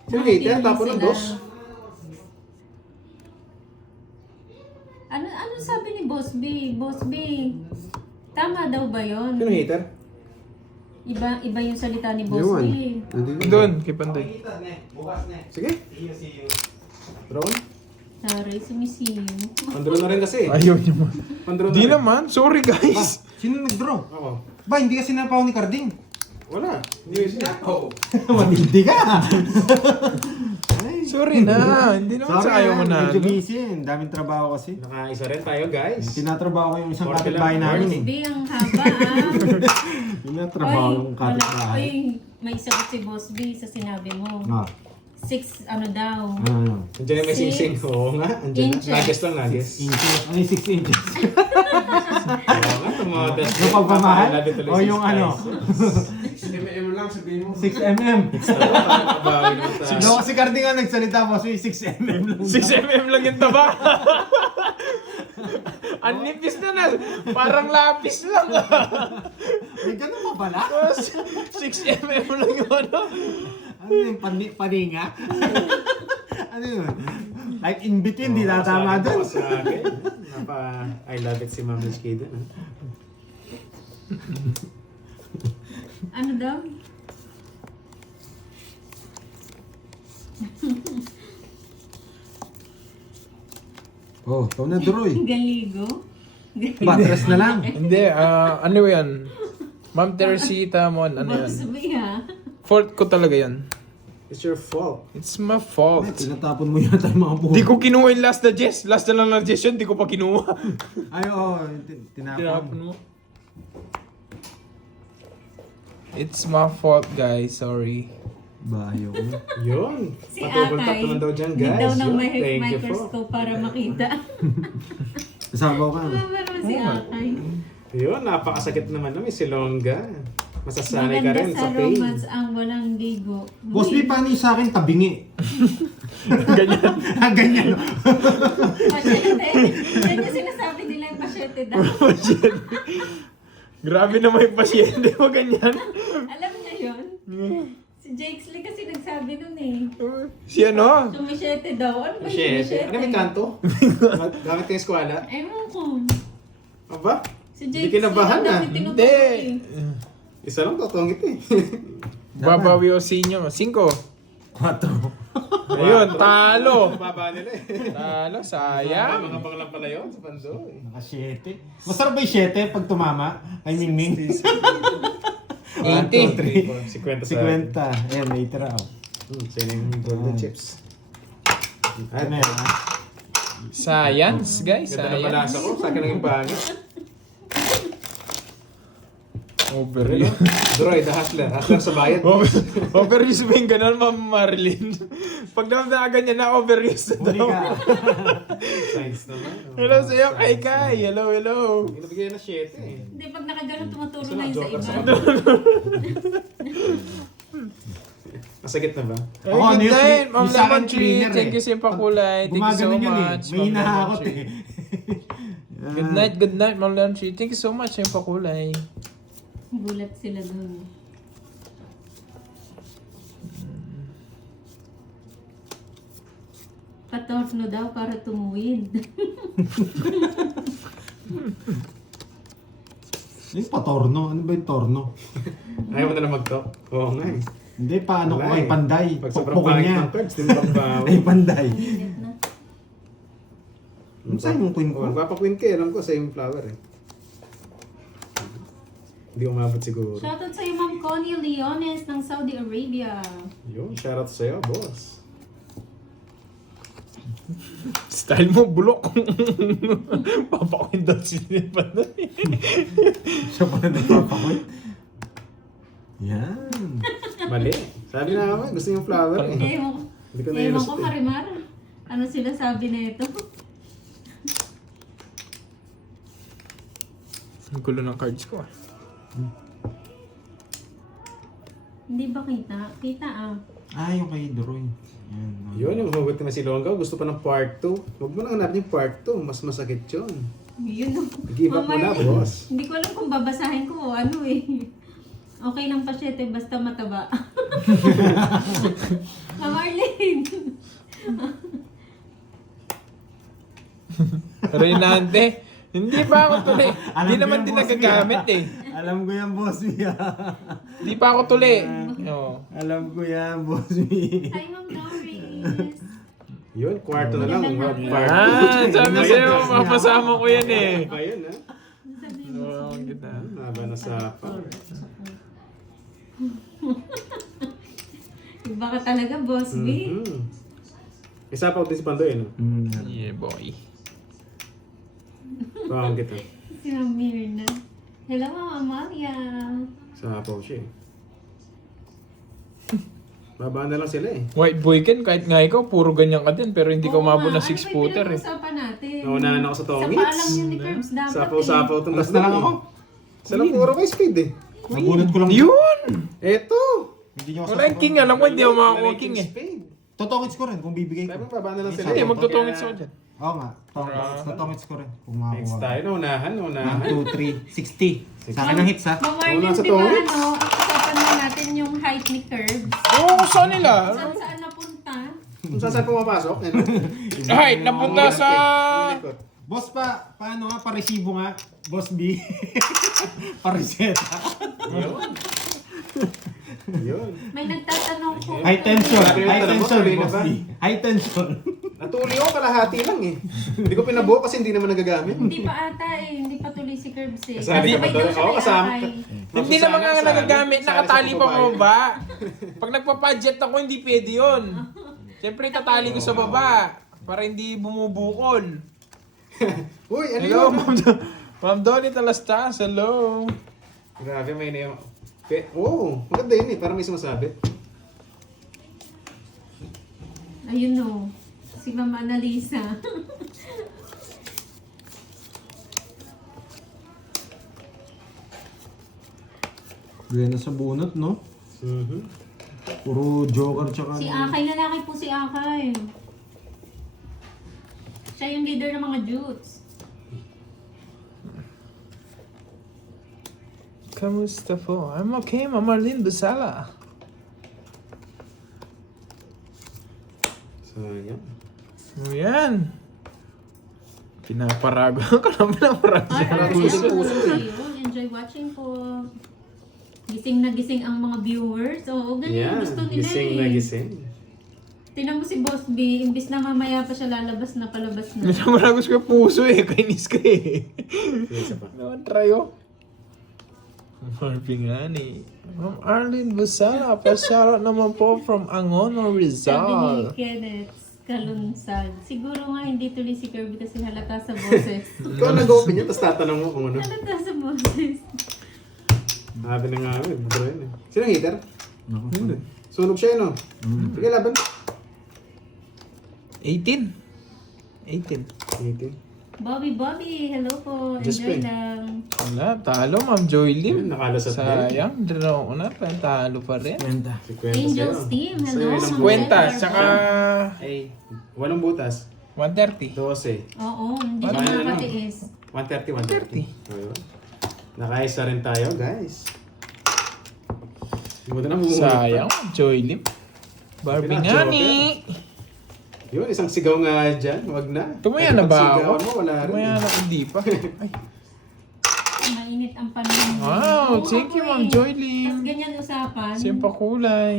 Sino hater? Na-curious Tapos ng sila. dos? Ano sabi ni Boss B? Boss B, tama daw ba yon? Sino hater? Iba yung salita ni Boss B. Doon, kay Pandoy. Sige. Ron? Sorry, sumisiyo. Pandro na rin kasi. Ayaw niyo mo. Pandro na Di rin. naman. Sorry guys. Sino nag-draw? Ako. Ba, hindi kasi napaw ni Carding. Wala. Hindi siya. Matindi ka. Sorry na. Hindi naman sa ayaw mo na. Medyo busy eh. Ang daming trabaho kasi. Nakaisa rin tayo guys. Tinatrabaho ko yung isang Forte kapitbahay lang. namin Boss eh. B, ang haba ah. Tinatrabaho yung kapitbahay. Oy, may sagot si Boss B sa sinabi mo. Ah, 6 ano daw. ano? Andiyan na may Six sing-sing. Oo nga. Andiyan na. inches. Nagis lang nagis. Inches. Ano yung 6 inches? Oo nga. Tumodas. Yung pagmamahal? Labi tuloy O si yung ano? Spice. 6 mm. Nabawi naman tayo. No, si Carding nga nagsalita mo, so yung 6 mm lang. 6mm lang yung taba. Ang nipis na. Parang lapis lang. May ganun pa pala? 6mm lang yung ano. Ano yung paninga? Ano yun? Ay, in between, di natama doon. Sa akin. I love it si Ma'am Miss Kay dun. Ano daw? Oh, ikaw na, Droy. Galigo? Batres na lang. Hindi, ano yan? Ma'am Teresita mo, ano yan? Boss B ha? Fault ko talaga yan. It's your fault. It's my fault. Tinatapon mo yata yung mga buhok. Di ko kinuha yung last na Jess. Last na lang na Jess yun, di ko pa kinuha. Ay, oo. Tinapon. Tinapon mo. It's my fault, guys. Sorry. Bayo ko. Yun. Si Patubol tap Akay. naman daw dyan, Hindi guys. daw ng Yun. Thank you po. microscope para makita. Sabaw ka. Meron si Akay. Yun, napakasakit naman na may silongga. Masasanay ka Maganda rin sa sa pain. romance ang walang ligo. Boss B, paano yung sa akin tabingi? Ganyan. Ganyan. Pasyete. Yan yung sinasabi nila yung pasyete daw. Grabe naman yung pasyente mo, ganyan. Alam niya yun? Si Jakes Lee kasi nagsabi nun eh. Si ano? Sumisyete daw. Ano ba yung Shit. sumisyete? Ano may kanto? Gamit kayong eskwala? Ewan ko. Aba? Si Hindi Jakes kinabahan, Lee, ang ah. dami Hindi. tinutulog eh. Isa lang totongit eh. Babawi o sinyo. 5. 4. Ayun, talo. Baba nila eh. Talo, sayang. Mga banglang pala yun sa bando eh. Naka 7. Masarap ba yung 7 pag tumama? Ay, ming-ming. 80. 50 sa 50. Ayan, may tira. Oh. Sino yung golden chips? Ano yan, ha? Science, guys. Ganda ng Science. malasa ko. Sa akin lang yung pangit. Overuse. Droid, the hustler. Hustler sa bayad. Overuse mo yung ganun, Ma'am Marlene. Pag namdagan niya na overuse na Huli daw. ka. Science naman. Hello sa'yo, kay Kai. Hello, hello. Ginabigay na 7 eh. Hindi, pag nakaganon tumuturo Isa na lang, yun sa joker sa iba. Masakit na ba? Ay, Ako, ano good yung night, clean- Ma'am yung sa akin Lemon Tree. cleaner Thank eh. you sa iyong pakulay. Thank you so Gumaganon yun much. eh. May Ma'am hinahakot Lemon eh. Tree. Good night, Ma'am Lemon Tree. Thank you so much sa iyong pakulay. Gulat sila dun. Patorno daw para tumuwid. Yung patorno. Ano ba yung torno? Ayaw mo na lang mag-talk? Oo nga eh. Hindi, paano ko Wala kay eh. Panday? Pag sobrang Pukpukin pangit niya. ng cards, di mo magbabawi. Ay, Panday. Init na. Ano sa'yo yung queen ko? Magpapakwin ka, alam ko sa yung flower eh. Hindi umabot siguro. Shoutout sa iyo, Ma'am Connie Leones ng Saudi Arabia. Yun, shoutout sa'yo, boss. Style mo, bulok. Papakuin daw sila pa na. Siya pa na nagpapakwit. Yan. Mali. Sabi na naman, gusto yung flower eh. Ewan ko. Hindi ko Ewan ko, na-illustrate. Marimar. Ano sila sabi na ito? Ang gulo ng cards ko. Hindi ba kita? Kita ah. Ah, yung kay Droy. Yan. Yun, yung hugot naman si Longgaw, gusto pa ng part 2. Huwag mo na hanapin yung part 2, mas masakit yun. Yun. Give up mo na, boss. Hindi ko alam kung babasahin ko o ano eh. Okay lang pa siya, basta mataba. Ma'am Arlene. Reynante. Hindi pa ako tuloy. Alam Hindi ko naman yung din boss nagagamit niya. eh. Alam ko yan, boss Mia. Hindi pa ako tuloy. Oo. Alam ko yan, boss Mia. Hi, Ma'am Doris. Yun, kwarto na lang. Magandang Part Ah, sabi Ayun, sa'yo, boss. mapasama ko yan eh. Ba yun, ha? Sabi mo. Oo, kita. Haba na sa pa. Iba ka talaga, Boss B. Isa pa din si Pandoy, no? Yeah, boy. Bakang kita. Si Ma'am Mirna. Hello, Ma'am Amalia. Sa Apaw siya eh. Babaan na lang sila eh. White boy Ken, kahit nga ikaw, puro ganyan ka din, pero hindi ka Oo umabot nga, na 6 ano footer ba yung eh. pinag-uusapan natin? Naunahan ako sa Sa tongits. paalam yun ni Curbs dapat Sapaw-sapaw itong Last na lang ako. Sa lang puro kay speed eh. Nabunod ko lang. Yun! Eto! Hindi niyo Wala yung king, alam ko hindi ako makakuha king eh. Speed. Totongits ko rin kung bibigay Sabi ko. mo, babaan na lang sila. Hindi, eh. magtutungit ako dyan. Oo nga. Totongits ko rin kung Next makakuha. tayo, naunahan. 1, 2, 3, 60. Sa akin ang hits ha. Ma'am Wala Arlene, sa di ba tongits? ano, usapan na natin yung height ni Curbs. Oo, saan nila? Saan saan napunta? Kung saan pumapasok. Ay, napunta sa... Boss pa, paano nga, paresibo nga, Boss B. Pareseta. Yun. May nagtatanong po. High tension, Sabi high mo, tension, tuloy na Boss ba? B. High tension. Natuli ako kalahati lang eh. Hindi ko pinabuo kasi hindi naman nagagamit. Hindi pa ata eh. Hindi pa tuloy si Curbs eh. Sabi Kasabay ko, daw siya oo, kay kasama. Akay. Hindi naman nga nagagamit, nakatali pa mo ba? Pag nagpa-budget ako, hindi pwede yun. Siyempre, tatali ko sa baba para hindi bumubukol. Uy, ano Hello, yun? Ma'am Donnie Talastas, hello. Grabe, may na yung... Oh, maganda yun eh. Parang may sumasabit. Ayun o. Si Mama Annalisa. Gaya na sa bunot, no? Puro joker tsaka... Si Akay, lalaki po si Akay. Siya yung leader ng mga Jutes. Kamusta po? I'm okay, Ma'am Marlene Busala. So, yan. Ayan. Pinaparago ka na pinaparago. Enjoy watching po. Gising na gising ang mga viewers. Oo, ganyan Yan, yung gusto nila gising eh. na gising. Tinan mo si Boss B, imbis na mamaya pa siya lalabas na palabas na. Pinaparago ko puso eh. Kainis ka eh. Isa pa. Naman trayo. Marvin nga ni. Ma'am Arlene Busala. Pa-shoutout naman po from Angono, Sabi Rizal. ni Kenneth Kalunsag. Siguro nga hindi tuloy si Kirby kasi halata sa boses. Ikaw nag-open yun, tapos tatanong mo kung ano. Halata sa boses. Sabi na nga, bro yun eh. Sino ang hater? Naku, Hindi. Sunog siya yun oh. Sige, laban. 18. 18. Bobby, hello po. Just Enjoy play. lang. Wala, talo Ma'am Joy Yun, Lim. nakalasat din. Sayang, draw ko na. Talo pa rin. Kwenta. Si Kwenta Angels sa'yo. team, hello. Sa'yo, ilang Kwenta, butas? tsaka Ay, 8 butas. 130. 12. Oo, hindi Ano, siya ano? nakatiis. 130. Ayun. Nakaisa rin tayo, guys. Buta na bumulot pa. Sayang, Joy Lim. Barbie nga ni. Yun, isang sigaw nga dyan. Wag na. Tumaya na ba Sigaw ako? mo, wala rin. Tumaya na, hindi pa. Ay. Mainit ang panahon. Wow, Oo, thank you ako Ma'am eh. Joy Lim. Tapos ganyan usapan. Simpa kulay.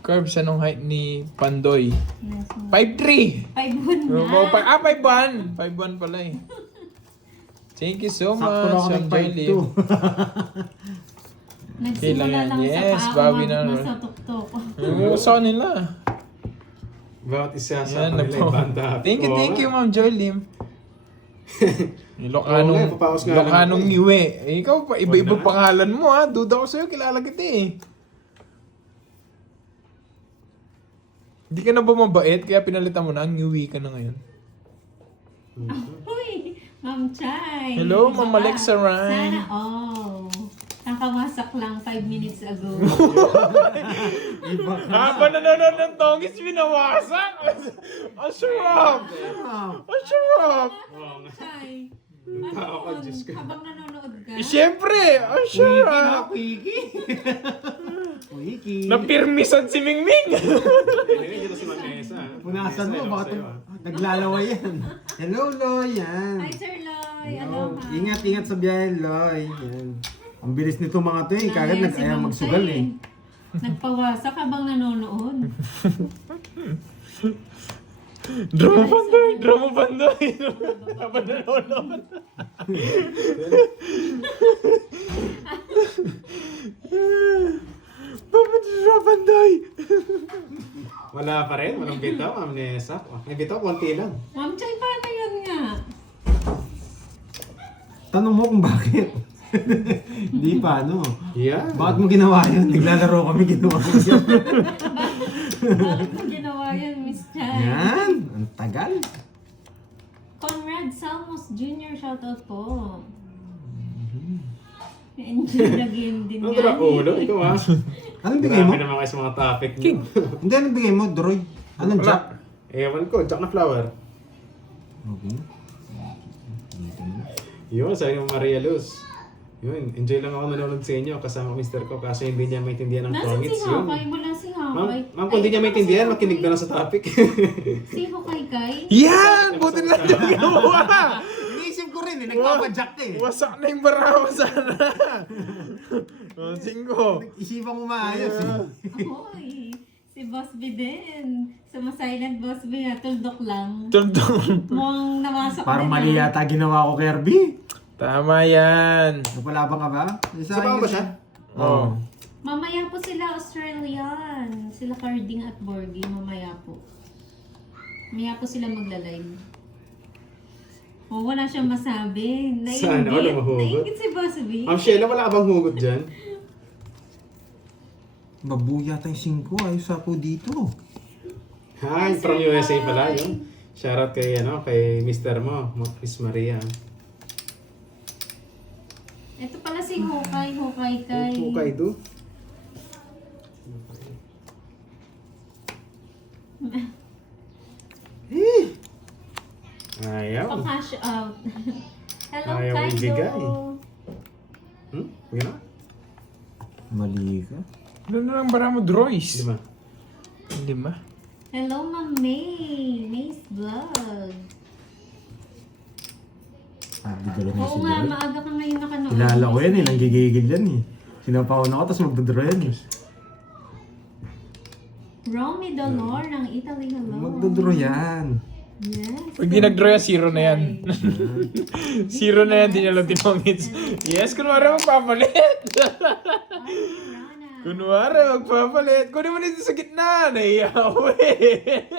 Curbs, anong height ni Pandoy? Yes, 5'3". 5'1 na. 5'1". 5'1 pala eh. Thank you so Sakto much, lang ako Ma'am Joy Lim. nag-5'2". Nagsimula Kailangan, lang yes, sa bawi paa, na umabot naman. sa tuktok. Yung sa nila. Bawat isa sa Yan, kanila napo. ibang topic. Thank you, Ma'am Joy Lim. Oo nga, papawas nga lang Ilocanong ako iwi. Eh, ikaw pa, iba-iba Wag na. pangalan mo ha. Duda ko sa'yo, kilala kita eh. Hindi ka na ba mabait, kaya pinalitan mo na, ang iwi ka na ngayon. Uy, Ma'am Chay. Hello, Ma'am Baka Alexa Ryan. Sana all. Kakawasak lang 5 minutes ago. Habang nanonood ng tongis, binawasak. Ang sarap! Ang sarap! Chay, Ako, ano Diyos ko. habang nanonood ka? Eh, Siyempre, ang sarap! Wiki. Napirmisan si Mingming! Hindi dito si Manesa. Punasan mo, bakit naglalaway yan? Hello, Loy. Yan. Hi, Sir Loy. Oh, Aloha. ingat sa biyahe, Loy. Yan. Ang bilis nito mga to eh. Kagad Ayan, si nag-aya Ma'am magsugal Chay. eh. Nagpawasak habang nanonood. Drama Pandoy! Drama Pandoy! Habang nanonood. Bakit Drama Pandoy? Wala pa rin, walang bitaw, Ma'am Nessa. May bitaw, konti lang. Ma'am Chay, paano yun nga? Tanong mo kung bakit. Hindi pa, ano. Yeah. Bakit mo ginawa yun? Naglalaro kami, ginawa ko yun. Bakit mo ginawa yan, Miss Chay? Yan. Ang tagal. Conrad Salmos Jr. shoutout po. Enjoy the game din Ano nga. ba ulo? Ikaw ha? Anong bigay mo? Grabe naman kayo sa mga topic niyo. Hindi, anong bigay mo? Droid? Anong jack? Ewan ko, jack na flower. Okay. Yun, sabi mo Maria Luz. Yun, enjoy lang ako nanonood sa inyo kasama mister ko kasi hindi niya maintindihan ng Nasaan si tongits yun. Hokay? Wala si Ma'am, Hokay. ma'am, kung hindi niya maintindihan, Ay, makinig na lang sa topic. Si Hokay Kai? Yan! Buti na lang gawa! Iniisip ko rin eh, nagpapadyak ka eh. Wasak na yung barawa sana. Oh, 5. Isipan mo maayos eh. Ahoy! Si Boss B din. Sumasilent Boss B ha, tuldok lang. Tuldong. Mukhang nawasak Parang din, mali ha? yata ginawa ko, Kirby. Tama yan. Napalabang ka ba? Sa pa ba siya? Oo. Mamaya po sila Australian. Sila Carding at Borgie. Mamaya po. Mamaya po sila magla-live. Oh, wala siyang masabi. Sana, wala mahugot. Naingit si Boss B. Ma'am Sheila, wala ka bang hugot dyan? Mabuya tayong 5. Ayos ako dito. Hi, from USA pala yun. Shoutout kay, kay mister mo, Miss Maria. Ito pala si Hokay. Hokay Kai. Hukay do. Ayaw. Pa-cash out. Hello, Ayaw Kaido. ibigay. Gano'n? Mali ka. Ano na lang bara mo, Droys? 5. 5. Hello, Ma'am May. May's Vlog. Didala na Oo si nga, Droy. maaga ka ngayon nakanood. Kilala ko yan eh, nanggigigil yan eh. Sinapauna ko, tapos magdodraw yan eh. Romy Dolor ng Italy. Hello. Magdodraw yan. Yes. Pag di nag-draw yan, 0 na yan. 0 na yan, di niya lang tinongits. Yes, kunwari magpapalit. Ay, Rana. Kunwari magpapalit. Kunin mo dito sa gitna. Naiyaw eh.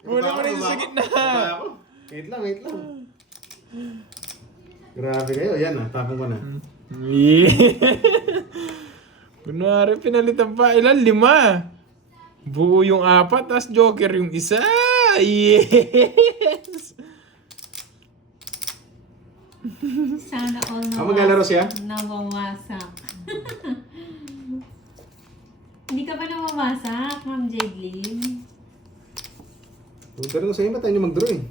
Kunin mo dito sa gitna. Wait lang. Grabe kayo. Yan tapon ko na. Kunwari pinalitan pa. Ilan? 5. Buo yung 4, tas joker yung 1. Yes! Sana all maglalaro siya? nawawasak. Hindi ka ba nawawasak, Ma'am Jeglin? Punta rin ko sa inyo, ba't tayo nyo mag-draw eh?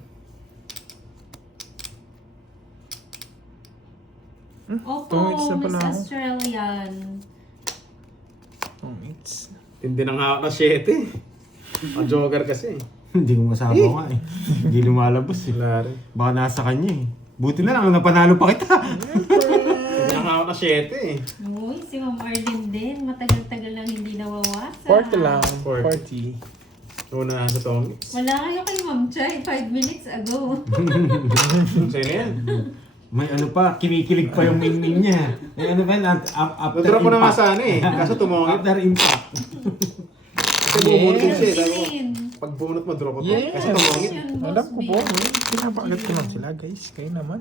Opo, Tongits na pala Miss ako. Australian. Tongits. Hindi nang hawak na 7. Ang joker kasi. Hindi ko masama nga eh. Hindi lumalabas eh. Wala rin. Baka nasa kanya eh. Buti na lang, napanalo pa kita. Hindi nang hawak na 7 eh. Uy, si Ma'am Arlene din. Matagal-tagal lang hindi nawawasak. 40 lang. 40. 40. Una na sa tongits. Wala kayo kay Ma'am Chay 5 minutes ago. Sa'yo na yan. May ano pa, kinikilig pa yung mingming niya. May ano ba yun, after Nag-draw ko na nga impact. sana eh. Kaso tumongit. After impact. Kasi bubunot ko siya eh. Sabi ko, Jeglin. pag bunot mo, draw ko to. Yes. Kasi tumongit. Yan, Boss Alam ko B. po. Pinapagat ko lang sila guys. Kayo naman.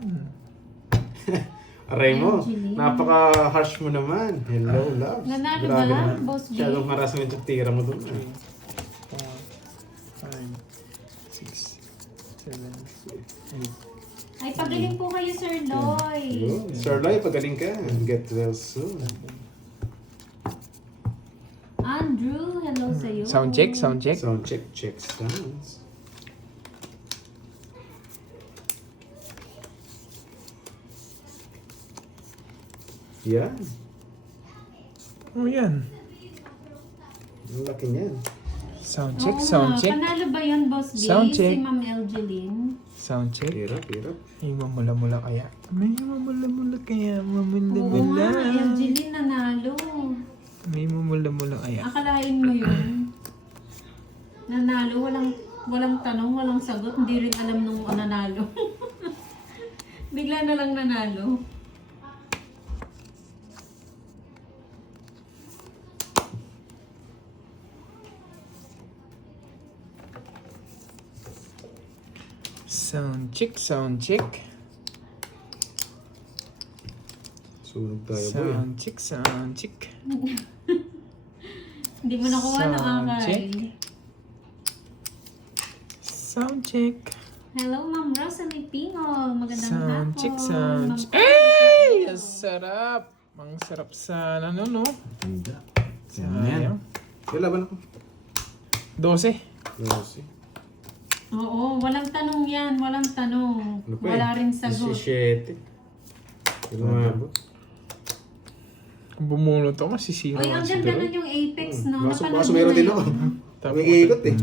Aray mo, Angeline. napaka-harsh mo naman. Hello, love. Nanalo Grabe ba, naman. Boss B? Masyadong harassment yung tira mo doon. 4, 5, 6, 7, 8. Ay, pagaling po kayo, Sir Loy. Yun. Sir Loy, pagaling ka. Get well soon. Andrew, hello sa'yo. Sound check, sound check. Sound check sounds. Yan. Oh yan. Ang laki niyan. Sound Oo check, nga, sound check. Panalo ba yun, Boss B? Sound check. Si Ma'am Elgeline. Sound check. Hirap. May mamula-mula kaya. May mamula-mula kaya. Oo Mamula-mula. nga, Elgeline nanalo. May mamula-mula kaya. Akalain mo yun. Nanalo, walang tanong, walang sagot. Hindi rin alam nung nanalo. Bigla na lang nanalo. Sound check, sound check. Sunog tayo, boy. Sound check, sound check. Hindi mo nakuha ng Sound akay. check. Sound check. Hello, Ma'am Rosalie Pingol. Magandang hapon. Sound check, sound Ma'am- check. Ay! Ang sarap! Ang sarap sana, no? Ganda. Yan yan. May laban ako. 12. Yes. Oo, walang tanong yan. Walang tanong. Ano pa Wala eh? rin sagot. 17. Hindi umabot. Kung bumunot ako, masisira Oy, ang si ganda Droy. nun yung Apex, no? Kaso Napanood meron mo din na ako. yun. May iikot eh.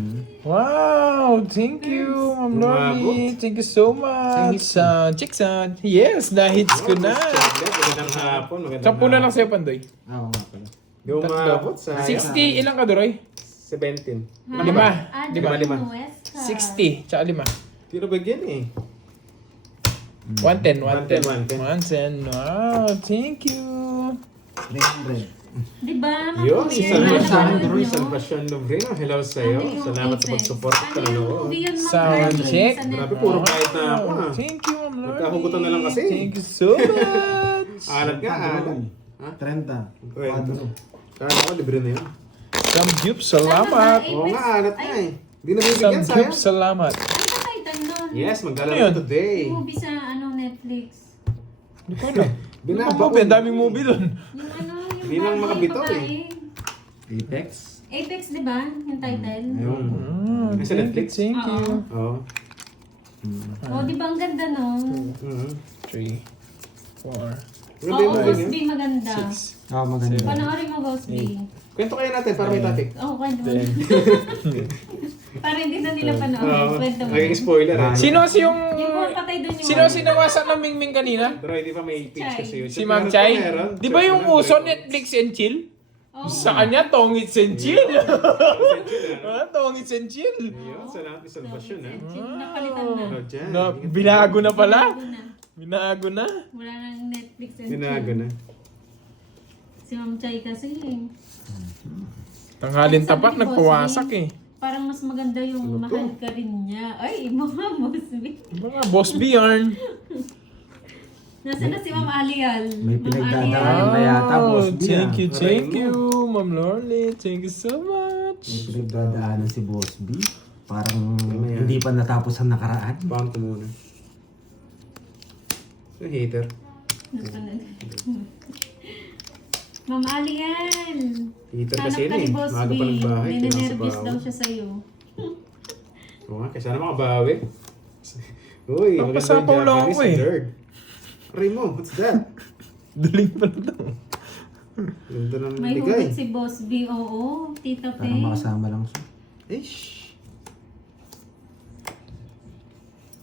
Wow! Thank you, Ma'am Umabot. Lordy. Thank you so much. Jackson. Yes, na-hits ko na. Magandang hapon. Magandang Sampu na lang sa'yo, Pandoy. Oo nga pala. Hindi umabot. Sayang. 60, ilang ka, Droy? 17. Lima. Lima. 60, tsaka 5. Tino bagyan eh. 110, 110. 110. 110. Wow, thank you. 300. Di ba? Yun, Mga San movie San na napanood nyo? Salvacion Lubrino. Hello sa'yo. Ano yung Salamat sa Apex? pag-support at Ano yung panonood. movie yun, Ma'am Sound Arlene, check. sa Grabe, Netflix? puro kahit na ako ah. Thank you, Ma'am Lordy. Nagkahugutan na lang kasi. Thank you so much. Alat nga, alat. Ha? 30. Kwento. Ano? Kaya ako, libre na yun. Some Jupe, salamat. Apex? Oo nga, alat nga Ay, eh. Hindi na Some bibigyan, Jupe, sayang. salamat. Ano ba title nun? Yes, Ano yun? maglalaro today. Yung movie sa Netflix. Hindi ko alam. Binaba ko. Ang daming movie dun. Yung yung Hindi lang bago, makabitaw yung eh. babae. Apex. Apex, di ba? Yung title. Ayun. Nasa Thank you, Netflix? thank you. Oo. Oh, di ba ang ganda nun? Mhm. 3, 4, Maganda Oo, yung movie Ghost niya. B maganda. 6. Oo, maganda. Panoorin mo Ghost B. Kwento kayo natin para may topic. Oo, kwento mo. 10. Para hindi na nila Oo. panoorin. Kwento mo. Naging spoiler eh. Sino kasi yung... Yung mga patay doon yung... Sino sinawasak ng Mingming kanina? Pero hindi pa may page kasi yun. Si Ma'am Chai? Di ba yung uso Netflix and chill? Oo. Sa kanya, Tongits and chill. Ah, Tongits and chill. Ayun, salamat ni Salvacion ha. Napalitan na. Ano dyan? Na, binago na pala. Binago na. Binago na. Wala nang Netflix and Binago na. Si Ma'am Chai kasi. Tanghalin Sabi tapat, ni Boss nagpawasak B, eh. Parang mas maganda yung mahal ka rin niya. Ay, mga Boss B. Mga Boss B yarn. Nasaan na si Ma'am Alial? May Ma'am pinagdadaanan Alial. pa yata, Boss B. Thank you, ah. thank you, Ma'am Lorly. Thank you so much. May pinagdadaanan si Boss B. Parang Mamaya. hindi pa natapos ang nakaraan. Bang ko muna. Yung hater. Ma'am Alial. Hater Hanap kasi ka yun ni eh. Boss Maaga B. pa nagbahay. Ninenervous daw siya sa'yo. Oo nga, kaya sana makabawi. Uy, maganda yung Papasapaw lang Japanese ako eh. nerd. Aray mo, what's that? Daling pa na to. Ganda ng May ligay. hugot si Boss B. Oo, Tita Pe. Parang makasama lang siya. Ish.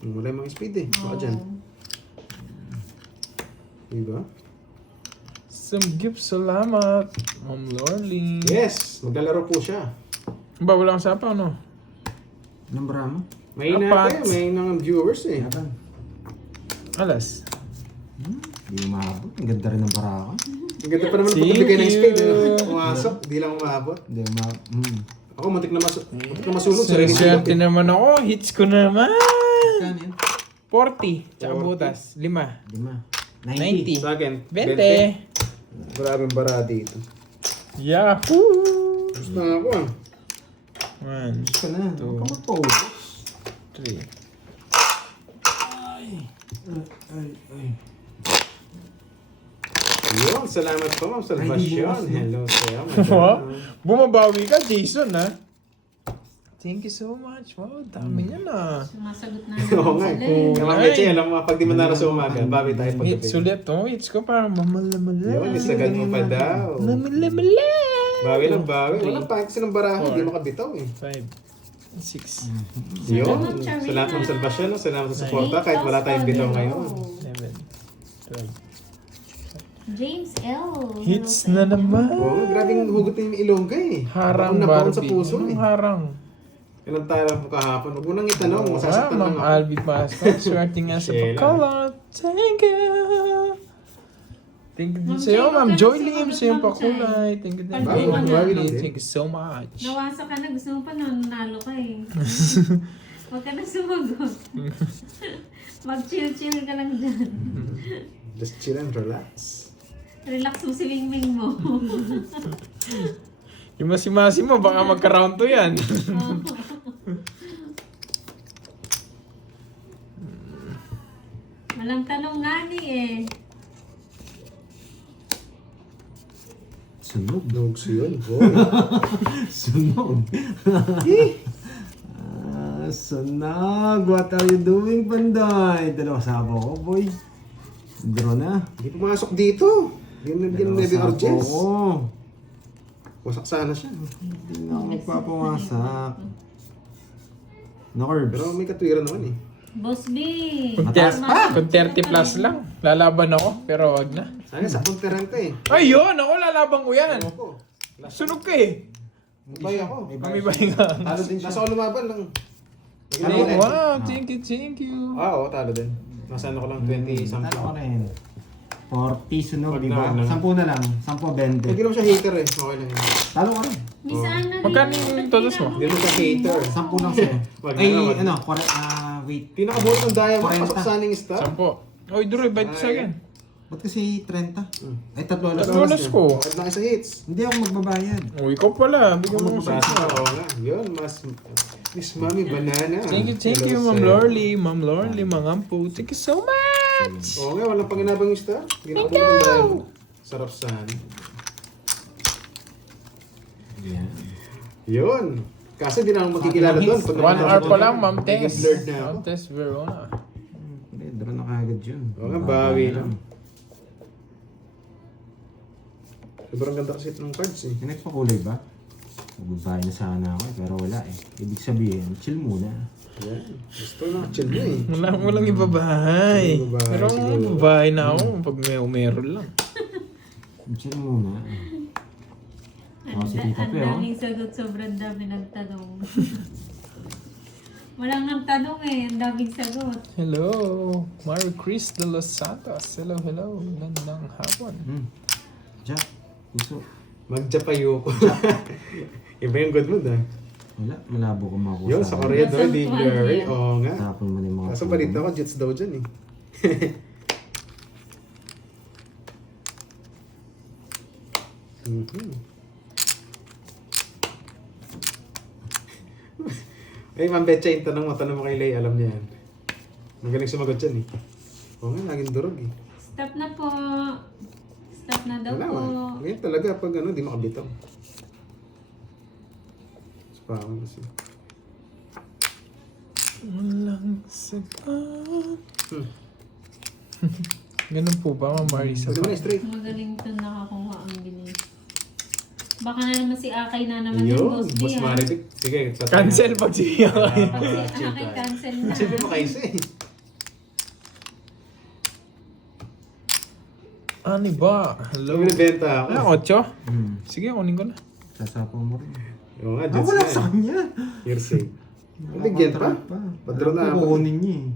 Wala yung mga speed eh. Baka dyan. Diba? Some gift, salamat. Ma'am Lorly. Yes! Maglalaro po siya. Ba, wala kang sapa, no? Anong bra mo? May na Apat. kayo, may ng viewers eh. Yaban. Alas. Hindi umabot. Ang ganda rin ng baraka. Ang ganda pa naman ng Thank pagbibigay ng speed. you. Pumasok, di lang umabot. Hindi umabot. Ako, matik na masunod. Sarili Swerte naman ako. Hits ko naman. Saan yun? 40. Tsaka 40. butas. 5. 5. 90. Sa akin, 20. Maraming bara dito. Yahoo! Gusto na ako ah. 1, Gusto na. Huwag ka magpaubos. 3. Ay. Yun, salamat po ma'am Salvacion. Ay, di Hello sa'yo. Wow. Bumabawi ka, Jason, ha? Thank you so much. Wow, dami niya na. Sumasagot na Oo nga. sila. Kaya ma'am Meche, alam mo, pag di mo naro sa umaga, bawi tayo pag Hits ulit, oh. Hits ko parang mamalamala. Yun, isagad mo pa daw. Mamalamala. Bawi lang, bawi. Walang pa kasi ng barahan, hindi makabitaw eh. 5, 6, Yun. Salamat, Charina. Salamat ma'am Salvacion. Salamat sa suporta kahit wala tayong bitaw ngayon. 11, 12. James L. Hits Hello na sa inyo. naman. Oo, grabing hugot na yung ilongga eh. Harang Baon na baon sa Barbie. puso eh. Anong harang? Ilan tayo lang po kahapon. Huwag mo nang itanong, Ah, masasaktan lang Ma'am ako. Albi Pascal. Swerte nga sa Sheila. pagkalat. Thank you. Thank you din Ma'am sa'yo, Sheila, Ma'am huwag ka Joy na Lim, sumagot, sa iyong Ma'am pakulay. Thank you din. Bawi, Ma'am bawi Joy lang Lim. din. Thank you so much. Nawasa ka na. Gusto mo pa nanalo ka eh. Huwag ka na sumagot. Mag-chill-chill ka lang dyan. Just chill and relax. Relax mo si Mingming mo. Yung masimasi mo, baka magka-round to yan. Walang tanong nga ni eh. Sunog. Dogs yun, boy. Sunog. Sunog. What are you doing, Panday? Dalawa sabo ko, boy. Draw na. Hindi pumasok dito. Yun yung Nevi or Jess. Oo. Wasak sana siya. Hindi na ako magpapawasak. No Curbs. Pero may katwiran naman eh. Boss B. Mataas pa. Kung 30 plus lang, lalaban ako. Pero wag na. Sana sa punteran ka eh. Ayun! Ako lalaban ko yan. Ewan ko. Sunog ka eh. Mabay ako. Kami ba nga? Talo din siya. Nasa ako lumaban lang. Wow, thank you. Oo, talo din. Nasa ano ko lang, 20 something. Talo ko rin. 40 sunog, Wag di na, ba? wag na. 10 na lang. 10, 20. Hindi naman siya hater eh. Okay lang yun. Talo ko rin. Misaan na rin. Magkano yung todos mo? Hindi naman siya hater. 10 lang sa'yo. Wag na, Ay, wag na. ano, wait. Pinakabuhat ng diamond, 40. pasok sana yung star. 10. Oy, Duroy, bite sa akin. Ba't kasi 30? Ay, 3 alas. Tatlo alas ko. At lang sa hits. Hindi ako magbabayad. Oh, ikaw pala. Bigyan mo Sa sa oo nga. Yun, mas... Miss Mami Banana. Thank you, Hello Ma'am sa'yo. Lorly. Ma'am Lorly, mga ampo. Thank you so much. Oo nga, walang panginabang yung star. Thank you! Sarap sana. Yan. Yun. Kasi di na ako makikilala doon. 1 hour pa lang, Ma'am Tess. Tess. Blurred na ako. Ma'am Tess Verona. Hindi, draw na kagad yun. Oo nga, bawi lang. Sobrang ganda kasi ng cards eh. Yung nagpakulay ba? Magbabayad na sana ako pero wala eh. Ibig sabihin, chill muna. Yan. Gusto na, chill na eh. Walang ibabahay. Ibabahay Pero siguro. babahay na ako pag meron lang. Chill muna. Ang si Tita Pe, oh. daming sagot, sobrang dami nagtanong. Walang nagtanong eh, ang daming sagot. Hello, Mary Chris de los Santos. Hello. Gandang hapon. Jack, puso. Magjapayo ko. Iba yung good mood ah. Wala, malabo ko makuha. Yun, sa Korea daw, di Nasaan blurry. yan? Oo nga. Tapon mo na yung mga Kaso balita ko, jets daw dyan eh. Mhm. Ay, Ma'am Betcha, yung tanong mo kay Lay, alam niya yan. Magaling sumagot yan eh. Oo nga, laging durog eh. Stop na po. Stop na daw Wala po. man. Ngayon talaga pag ano, di makabitaw. Spawan kasi. Walang sapat. Hmm. Ganun po ba, Ma'am Marisa? Pwede mo na straight. Magaling to nakakuha ang bilis. Baka na naman si Akay na naman Yun, yung boss B Boss ah. Maribik. Sige, tatay. Cancel pag siya kayo. Pag si Akay cancel na. Sige mo kayo eh. Ano ba? Hello. Hello. Binibenta ako. Ah, 8? Hmm. Sige, kunin ko na. Sasapaw mo rin. Oo nga, Ah, jets wala na. sa kanya. You're safe. Bigyan pa. Padro na ako. Kukunin niya eh.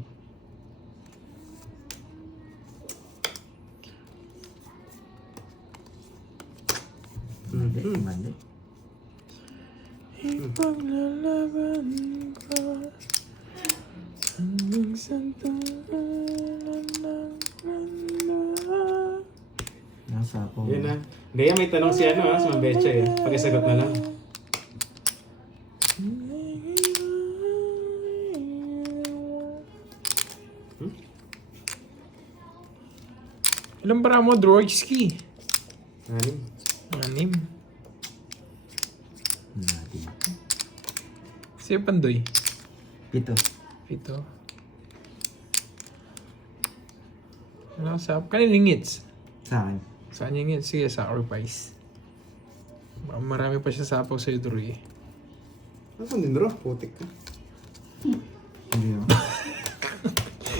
Mali, mali. Ipaglalaban ko hanggang santunan ng ganda. Nasapaw mo. Yun na. Leia, may tanong si ano si Ma'am Betcha eh. Pakisagot na lang. Ilang bara mo, Droidsky? Ano? 6. Natin. Sa'yo, Pandoy? 7. 7. Ano sa kanilang hits? Sa akin. Saan yung hits? Sige, sacrifice. Marami pa siya sapaw sa'yo, Droy. Ano kung din raw? Putik ka. Hindi ako.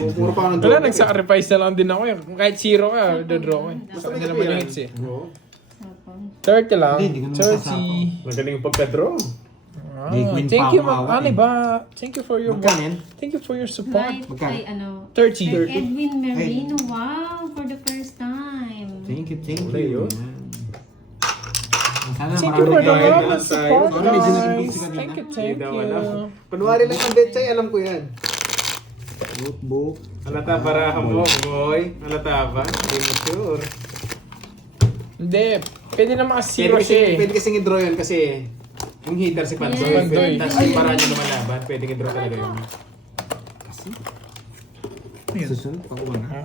Puro pa ka ng Wala, joke, nag-sacrifice na lang din ako eh. Kahit 0 ka, dodraw ko eh. Basta Sa may kanila kape mo yung yan. hits eh. Oo. Sapang. 30 lang. Hindi, hindi ko naman 30. Magaling yung pagka-draw. Ah, Gagawin thank pa you, ako Ma'am. awat Ano eh. ba? Thank you for your Magkano yan? Thank you for your support. Light Magkano? ay ano. 30. Kay Edwin Merino. Wow, for the first time. Thank you, thank Wala you. yun. Yan. Sana Thank you for marami the kayo. love and support, Ano, medyo guys. nag-impulse ka Thank you, kanina. thank Hindi daw alam. you. Kunwari lang ang Betcha, alam ko yan. Notebook. Alata para mo, boy. Alata ba? Hindi mo sure. Hindi, pwede na maka-zero siya eh. Pwede kasing i-draw yun kasi yung hitter si Pandoy. Yes. Pandoy. Tapos yung para niya lumalaban, pwede i-draw talaga yun. Kasi. Susunod pa ko na.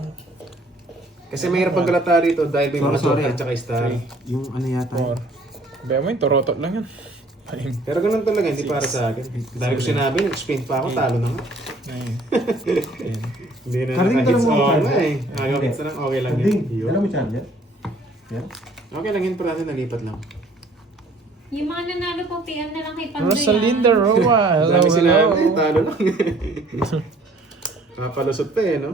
Kasi mahirap ang galata rito dahil may mga Sorry, joker at star. Yung ano yata. Or, bayan mo yun, torotot lang yan. Pero ganun talaga, hindi para sa akin. Dahil ko sinabi, nag-explain pa ako, talo na nga. 9, 10. Hindi na Karding, nakahits dala mo ang on na charger? eh. Ayaw hits na lang, okay lang Karding, yun. alam mo charger? Yeah? Okay lang yun, pero natin nalipat lang. Yung mga nanalo po, PM na lang kay Pandoy. Rosalinda Roa, hello, Dami sinabi, hello. talo lang. Kapalusot pa eh, no?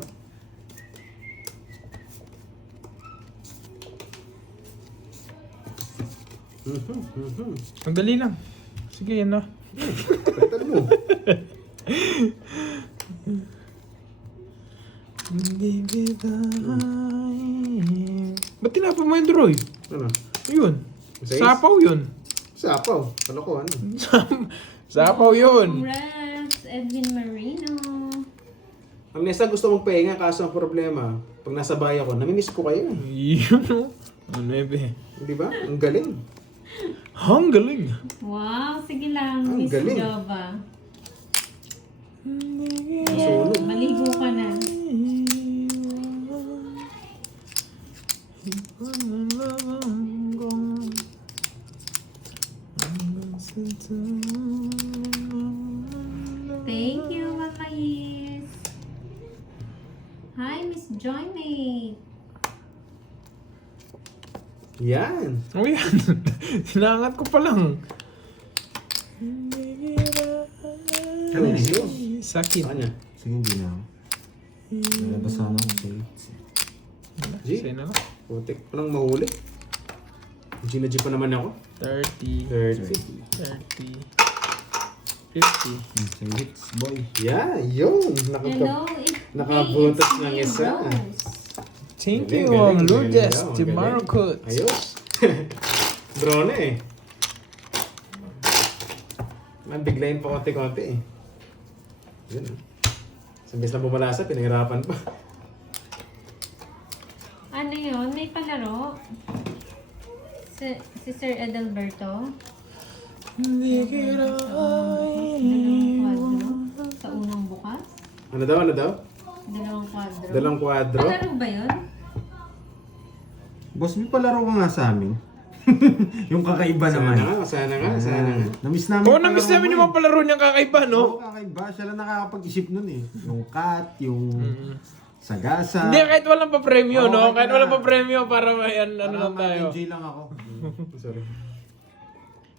Ang dali lang. Sige, yan na. Palitan mo. Ba't tinapa mo yun, Droy? Ano? Yun. Sais? Sapaw yun. Sapaw. Ano ko, ano? Sapaw yun. Congrats, Edwin Marino. Ang Nessa gusto mong pahinga, kaso ang problema, pag nasa bahay ako, namimiss ko kayo. Yun o. Ano ebe? Di ba? Ang galing. Ang galing. Wow, sige lang, Ang Miss galing. Jova. Nasunog. Maligo ka na. Thank you, Mama Yis. Hi, Miss Joymate. Yan. Oh yan. Sinangat ko pa lang. Kanina yun. Sakit. Ano niya? Sige, hindi na ako. Nalabasan ako sa hits. G? Sa'yo na lang. Putik pa nang mahuli. G na G pa naman ako. 30, 30. 30, 50. Sa hits, boy. Yeah, yun. Hello, Nakabuntot it's ng me, isa. Rose. Thank Galing, you, galing, Lourdes. galing, Tomorrow galing. could. Ayos. Drone eh. Nabiglayin pa konti-konti eh. Yun ah. Sambis na bumalasa, pinahirapan pa. Ano yun? May palaro? Si Sir Edelberto? Hindi kita Dalawang kwadro? Sa unang bukas? Ano daw, ano daw? Dalawang kwadro? Dalawang kwadro. Palaro ba yun? Boss, may palaro ka nga sa amin. Yung kakaiba Sana naman. nga, sana nga, sana nga. Namiss namin. Oo, namiss namin yung mga palaro niyang kakaiba, no? Oo, kakaiba. Siya lang nakakapag-isip nun eh. Yung cat, yung sagasa. Hindi, kahit walang pa-premyo, Oo, no? kahit Kahit wala. walang pa-premyo para may ano Parang lang tayo. enjoy lang ako. Sorry.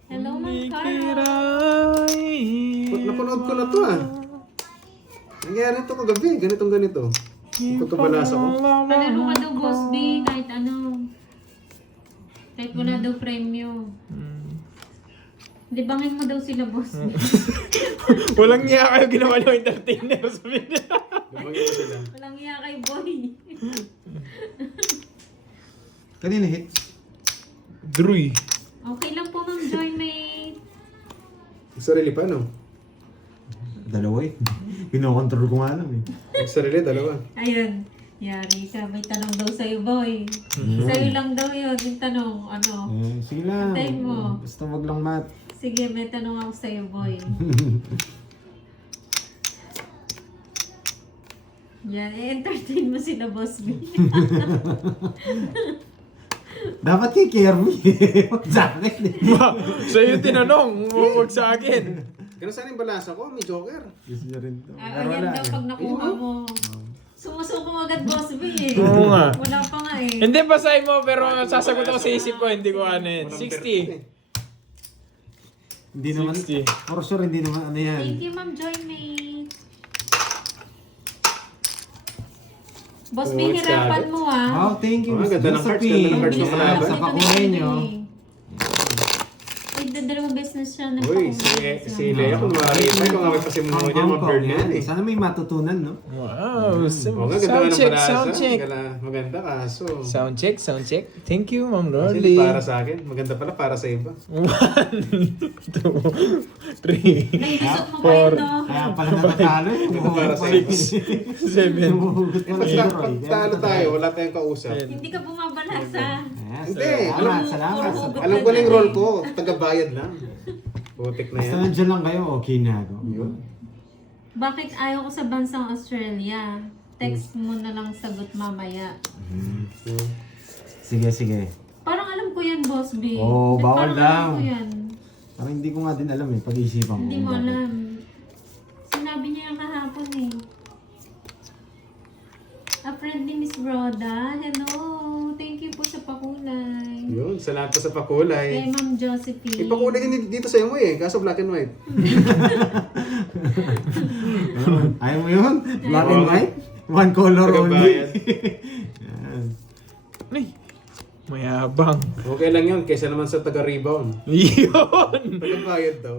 Hello, Ma'am Hindi Carol. kita Napanood ko na to ah. Nangyari to kagabi, ganito. Ito to balasa ko. Palaro ka daw, Boss B, kahit ano. Kahit wala daw premyo. Libangin mo daw sila, Boss B. Walang niya kayo ginawa niyo entertainer. Sabi niya. Lumagay ko sila. Walang iya kay Boy. Kanina hits. Druy. Okay lang po, Ma'am Joymate. Sarili pa, no? Dalawa eh. Pinokontrol ko nga lang eh. Sarili, dalawa. Ayun. Yari ka. May tanong daw sa'yo, Boy. Sa'yo lang daw yun. Yung tanong, ano. Sige lang. Antayin mo. Basta wag lang mat. Sige, may tanong ako sa'yo, Boy. Yan, i-entertain mo sila, Boss B. Dapat kay Kermy. Wag sa akin eh. Sa'yo tinanong, huwag sa akin. Kaya saan yung balasa ko? May joker. Gusto niya rin to. Ah, yan daw pag nakuha mo. Sumusuko agad, Boss B eh. Oo nga. Wala pa nga eh. Hindi, basahin mo, pero sasagot ako sa isip ko, hindi ko ano yun. 60. Hindi naman. 60. For sure, hindi naman ano yan. Thank you, Ma'am Joymate. Boss B, Oh, hirapan mo ah. Wow, thank you. Oh, ganda ng cards, ganda ng cards Josephine. ng kalaban. Sa pakulay nyo. Ay, dalawang business siya na Uy, si Lea, kung makakita ko nga may pasimula mo dyan, mga bird yan eh. Sana may matutunan, no? Wow, Oo nga, ganda sound ng check, balasa. sound check. Maganda kaso. Sound check, sound check. Thank you, Ma'am Kasi Lorly. para sa akin, maganda pala para sa iba. 1, 2, 3, Nailusot mo pa ito. Kaya pala natatalo. Para sa iba. 7. Pag talo tayo, wala tayong kausap. Hindi ka bumabalasa. Hindi, Salamat. Alam ko na yung role ko, taga-bayad lang. Putik na Basta yan. nandiyan lang kayo, okay na ako. Yun. Bakit ayaw ko sa bansang Australia? Text mo na lang sagot mamaya. Sige. Parang alam ko yan, Boss B. Oo, bawal Parang daw. alam ko yan. Parang hindi ko nga din alam eh, pag-iisipan ko. Hindi kung mo bakit. alam. Sinabi niya yung kahapon eh. A friend ni Miss Rhoda. Hello. Thank you po sa pakulay. Yun, salamat po sa Kay pakulay. Ma'am Josephine. Ipakulay din dito sa mo eh, kaso black and white. Ayaw mo yun? Black and white? One color only. Tagabayad. Yan. Ay, mayabang. Okay lang yun, kaysa naman sa taga-rebound. Yun! Tagabayad daw.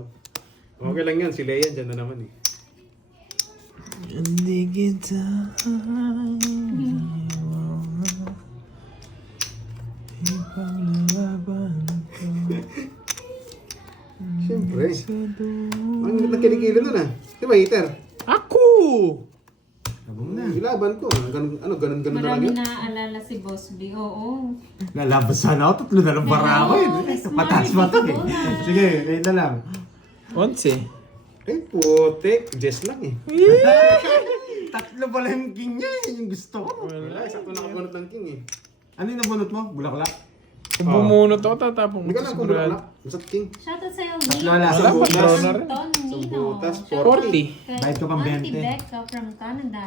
Okay lang yun, si Leia dyan na naman eh. Hindi kita ipaglalaban ko. Siyempre. Ang nakilikili nun ah. Di ba, Heater? Ako! Labong na. Ilaban ko. Ganun na lang Marami yun. naaalala si Boss B. Oo. Lalabas sana ako, tatlo na lang bara ako eh. Smart, Patas ba to eh? bola. Sige, kayo na lang. Onse. Eh, putik. Jess lang eh. Tatlo pala yung king niya eh, yung gusto ko. Wala, sakto nakabunot ng king eh. Ano yung nabunot mo? Bulaklak? Kung bumunot ako, tatapong Hindi ko ka sa lang kung sigurado. bulaklak. Basta king. Shoutout sa'yo, Tatlo wala sa Wala pa, butas. draw na rin. Anton Nino. butas, Shoutout 40. kay Bayad ko pang Auntie 20. Becca from Canada.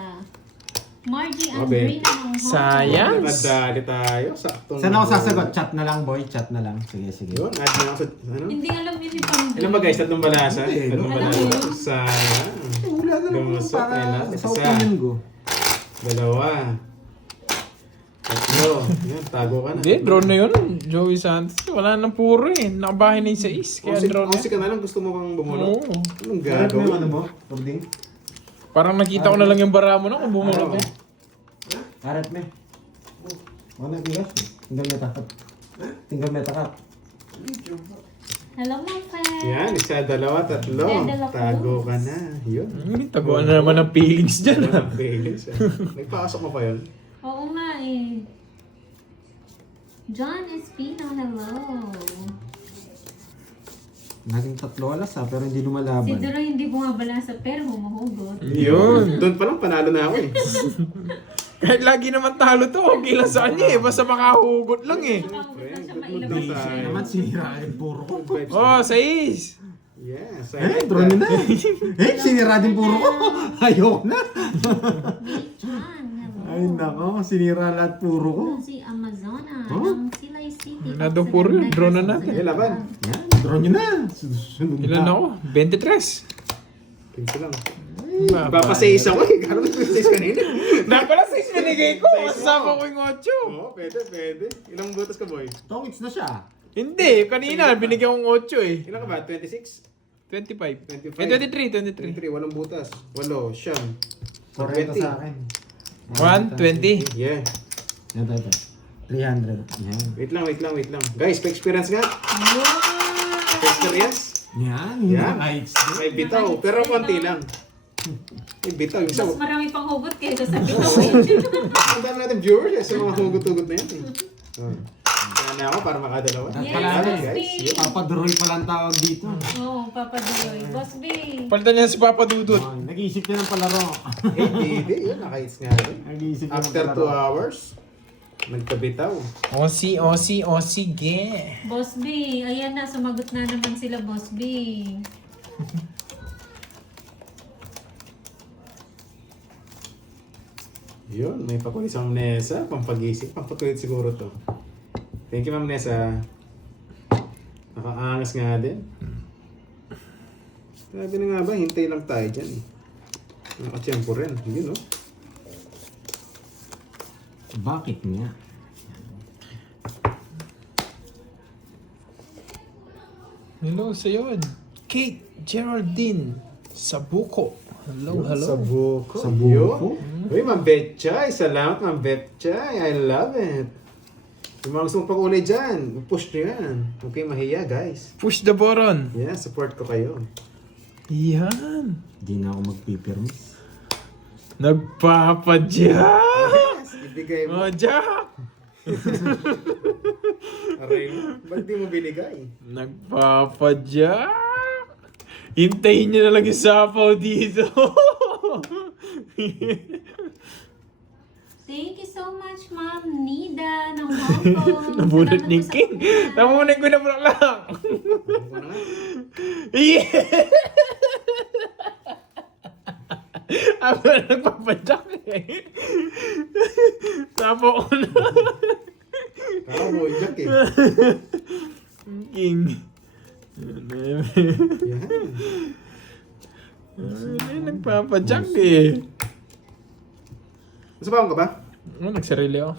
Margie Abe. Andrina ng Hong Kong. Sayang. Nadali tayo. Saktong. Saan ako sasagot? Chat na lang boy, chat na lang. Sige, sige. Yun, add na ako sa, ano? Hindi alam yun yung pang Ilan ba guys? Tatlong balasa? Hindi, Tatlong alam balasa. mo yun. Sayang. Wala na lang Lumusot, para ayun na. sa Isa. opinion ko. Dalawa. Tatlo. Yan, tago ka na. Hindi, draw na yun. Joey Santos. Wala nang puro eh. Nakabahay na yung 6. Kaya draw na Kasi ka na lang gusto mo kang bumulot. Oo. Anong Harap mo yung ano gagawin? mo? Pagding? Parang nakita ko na lang yung bara mo na kung bumunot eh. Harap mo. Ano yung bigas? Tinggal meta kap. Tinggal meta kap. Hello, my friend. Yan, isa, dalawa, tatlo. Dalawa. Tago ka na. Yun. Taguan na naman ng feelings dyan. Nagpasok mo pa yun? Oo nga eh. John Espino, hello. Naging tatlo alas ha, pero hindi Si lumalaban. Duro hindi bumabalasa pero humuhugot. Yun. Doon pa lang panalo na ako eh. Kahit lagi naman talo to, okay lang sa kanya eh. Basta makahugot lang eh. Nakahugot lang siya Good mood mailabas. lang tayo. Naman sinira yung puro ko. Good vibes. Oh, 6. Yes. Draw nyo na. Sinira din puro ko. Ayoko na. John, hello. Ay nako, sinira lahat puro ko. Si Amazona Oh? ng Silay City. Wala daw puro yun. Draw na natin. Eh, laban. Yan, draw nyo na. Susunod Ilan na. ako? 23. Pinto lang. Papasayis ako eh. Kala mo 26 kanina. Napala 6 binigay ko. Masama ko yung 8. Oo, pwede. Ilang butas ka boy? Tongits na siya. Hindi, kanina binigyan kong 8 eh. Ilan ka ba? 26? 25. 25. Eh, 23. 23, walang butas. Walo, siyam. 40 sa akin. 120. Yeah. Yan, ito. 300. Yan. Wait lang. Guys, pa-experience nga. Pa-experience. Yan, Yan. lights. May bitaw, pero konti lang. May bitaw. Yung isa, Mas marami pang hugot kaysa sa bitaw eh. ang dami natin viewers eh, sa mga hugot-hugot na yan eh. Kaya na ako para makadalawa. Yes, Salamat, Boss B. guys. Yun. Papadroy pa lang tawag dito. Oo, Papa Duloy. Boss B. Palitan niya si Papa Dudut. Oh, nag-iisip niya ng palaro. Eh, hindi. Yun, naka-hits nga rin. Nag-iisip niya ng After palaro. 2 hours, nagkabitaw. O, sige. Boss B. Ayan na, sumagot na naman sila, Boss B. Yun, may pakulit sa Ma'am Nessa. Pampagising. Pampakulit siguro to. Thank you, Ma'am Nessa. Nakaangas nga din. Sabi na nga ba, hintay lang tayo dyan eh. Nakatiyempo rin. Yun, no? Bakit niya? Hello, sa'yo. Kate Geraldine Sabuco. Hello. Sabuko. Sabuko? Yun. Uy, Ma'am Betchay. Salamat, Ma'am Betchay. I love it. Yung mga gusto mong pakulay dyan, push nyo yan. Huwag kayong mahiya, guys. Push the button. Yeah, support ko kayo. Yan. Di na ako magpipirmis. Nagpapadyak. Yes, ibigay mo. Oh, Jack. Aray, ba't di mo binigay? Nagpapadyak. Hintayin niyo na lang yung sapaw dito. Thank you so much, Ma'am Nida ng Hong Kong. Nabunot Salamat ni po sa King. pagkain. Namunin ko na lang. Ano na nga? Yeah! Ako na nagpapadyak eh. Tapo ko na. Kala mo, Jack eh. King. Yan. Nagpapadyak eh. Nasabawan ka ba? Nagsarili ako.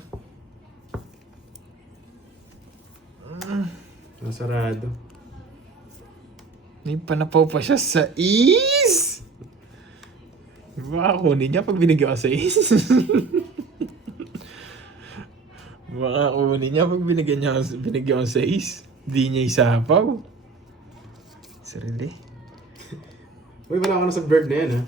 Nasarado. May panapaw pa siya sa is. Baka kunin niya pag binigyan ko sa is. Baka kunin niya pag binigyan ko sa is. Di niya isapaw. Sarili. Uy, wala ka na sa bird na yan, ha?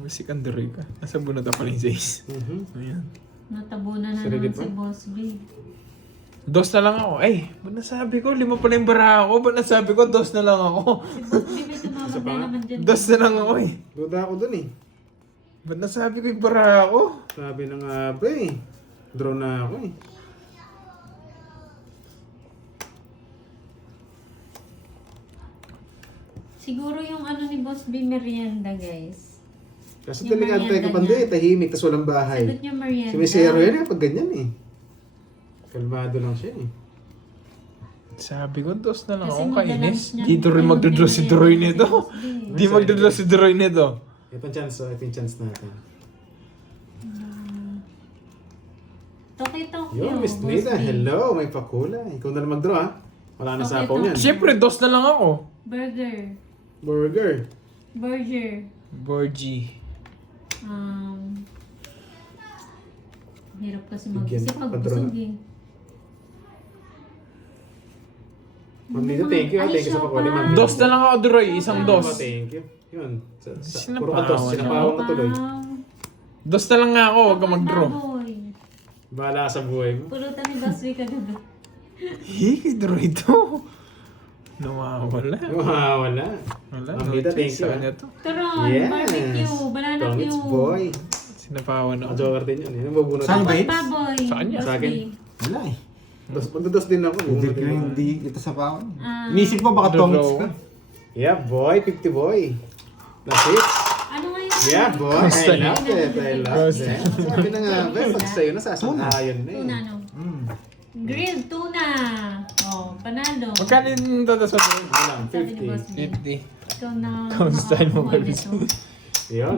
Musik Android ka. Nasa bunod ako rin sa is. Ayan. Natabunan na Sarili naman si pa? Boss B. Dos na lang ako. Ay, ba't nasabi ko? 5 pala yung bara ako. Ba't nasabi ko? Dos na lang ako. Si Boss B may tumawag na naman dyan. Dos na lang ako eh. Duda ako dun eh. Ba't nasabi ko yung bara ako? Sabi na nga ba eh. Draw na ako eh. Siguro yung ano ni Boss B merienda, guys. Kasi Yung delikado tayo merienda kapando niya. eh. Tahimik, tas walang bahay. Sagot niya merienda. Si Mesero yan eh, pag ganyan eh. Kalmado lang siya eh. Sabi ko, dos na lang Kasi ako madalas kainis. niya- Dito rin ano, magdodros si merienda Droy si nito. Boss B. Di magdodros si Droy nito. Ito ang chance, ito yung chance natin. Toki-toki. Yo, Miss Boss Nida, B. hello, may pakulay. Ikaw na lang mag-draw ha. Wala na Okay, sapaw ito. niyan. Siyempre, dos na lang ako. Burger. Burger. Burger. Borgie. Hirap kasi Bigyan mag-isip ka, pag padrona. busog eh. Ma'am Nida, thank you. Ay, Thank you sa siya pakulay, pa. Ma'am Nida. Dos na lang ako, Droy. Isang dos. Thank you. Yun. Sinapawan Puro ka dos. niya. Sinapawan ka tuloy. Dos na lang nga ako, huwag ka mag-draw. Baboy. Bahala ka sa buhay mo. Pulutan ni Boss B kagabi. Kay Droy to. Nawawala. Wala. Wala, Ma'am no Nida, choice thank you, sa ah. kanya to. Turon, Yes. barbecue, banana Tongits cue. boy. Sinapawan ako. Joker din yun. Yan ang mabunod. Saan ba Tokot yun? baboy. Sa kanya. Boss Sa akin. B. Wala eh. Magdados din ako. Hindi Bubunod ko din ako. hindi ito sa paon. Ah. Inisip ko baka tongits ka. Yeah, boy. 50 boy. That's it. Ano nga yun? Yeah, boy. Kamusta I na? love it. I love it. Sabi na nga, ba, pag sa'yo nasasangayon na Tuna, eh. no? Mm. Grilled tuna. Oh, panalo. Magkano yung dada sa Droy? Walang Sabi ni Boss 50. B. 50. Ikaw na Kamusta mo, makakuha Maris? nito. Yun.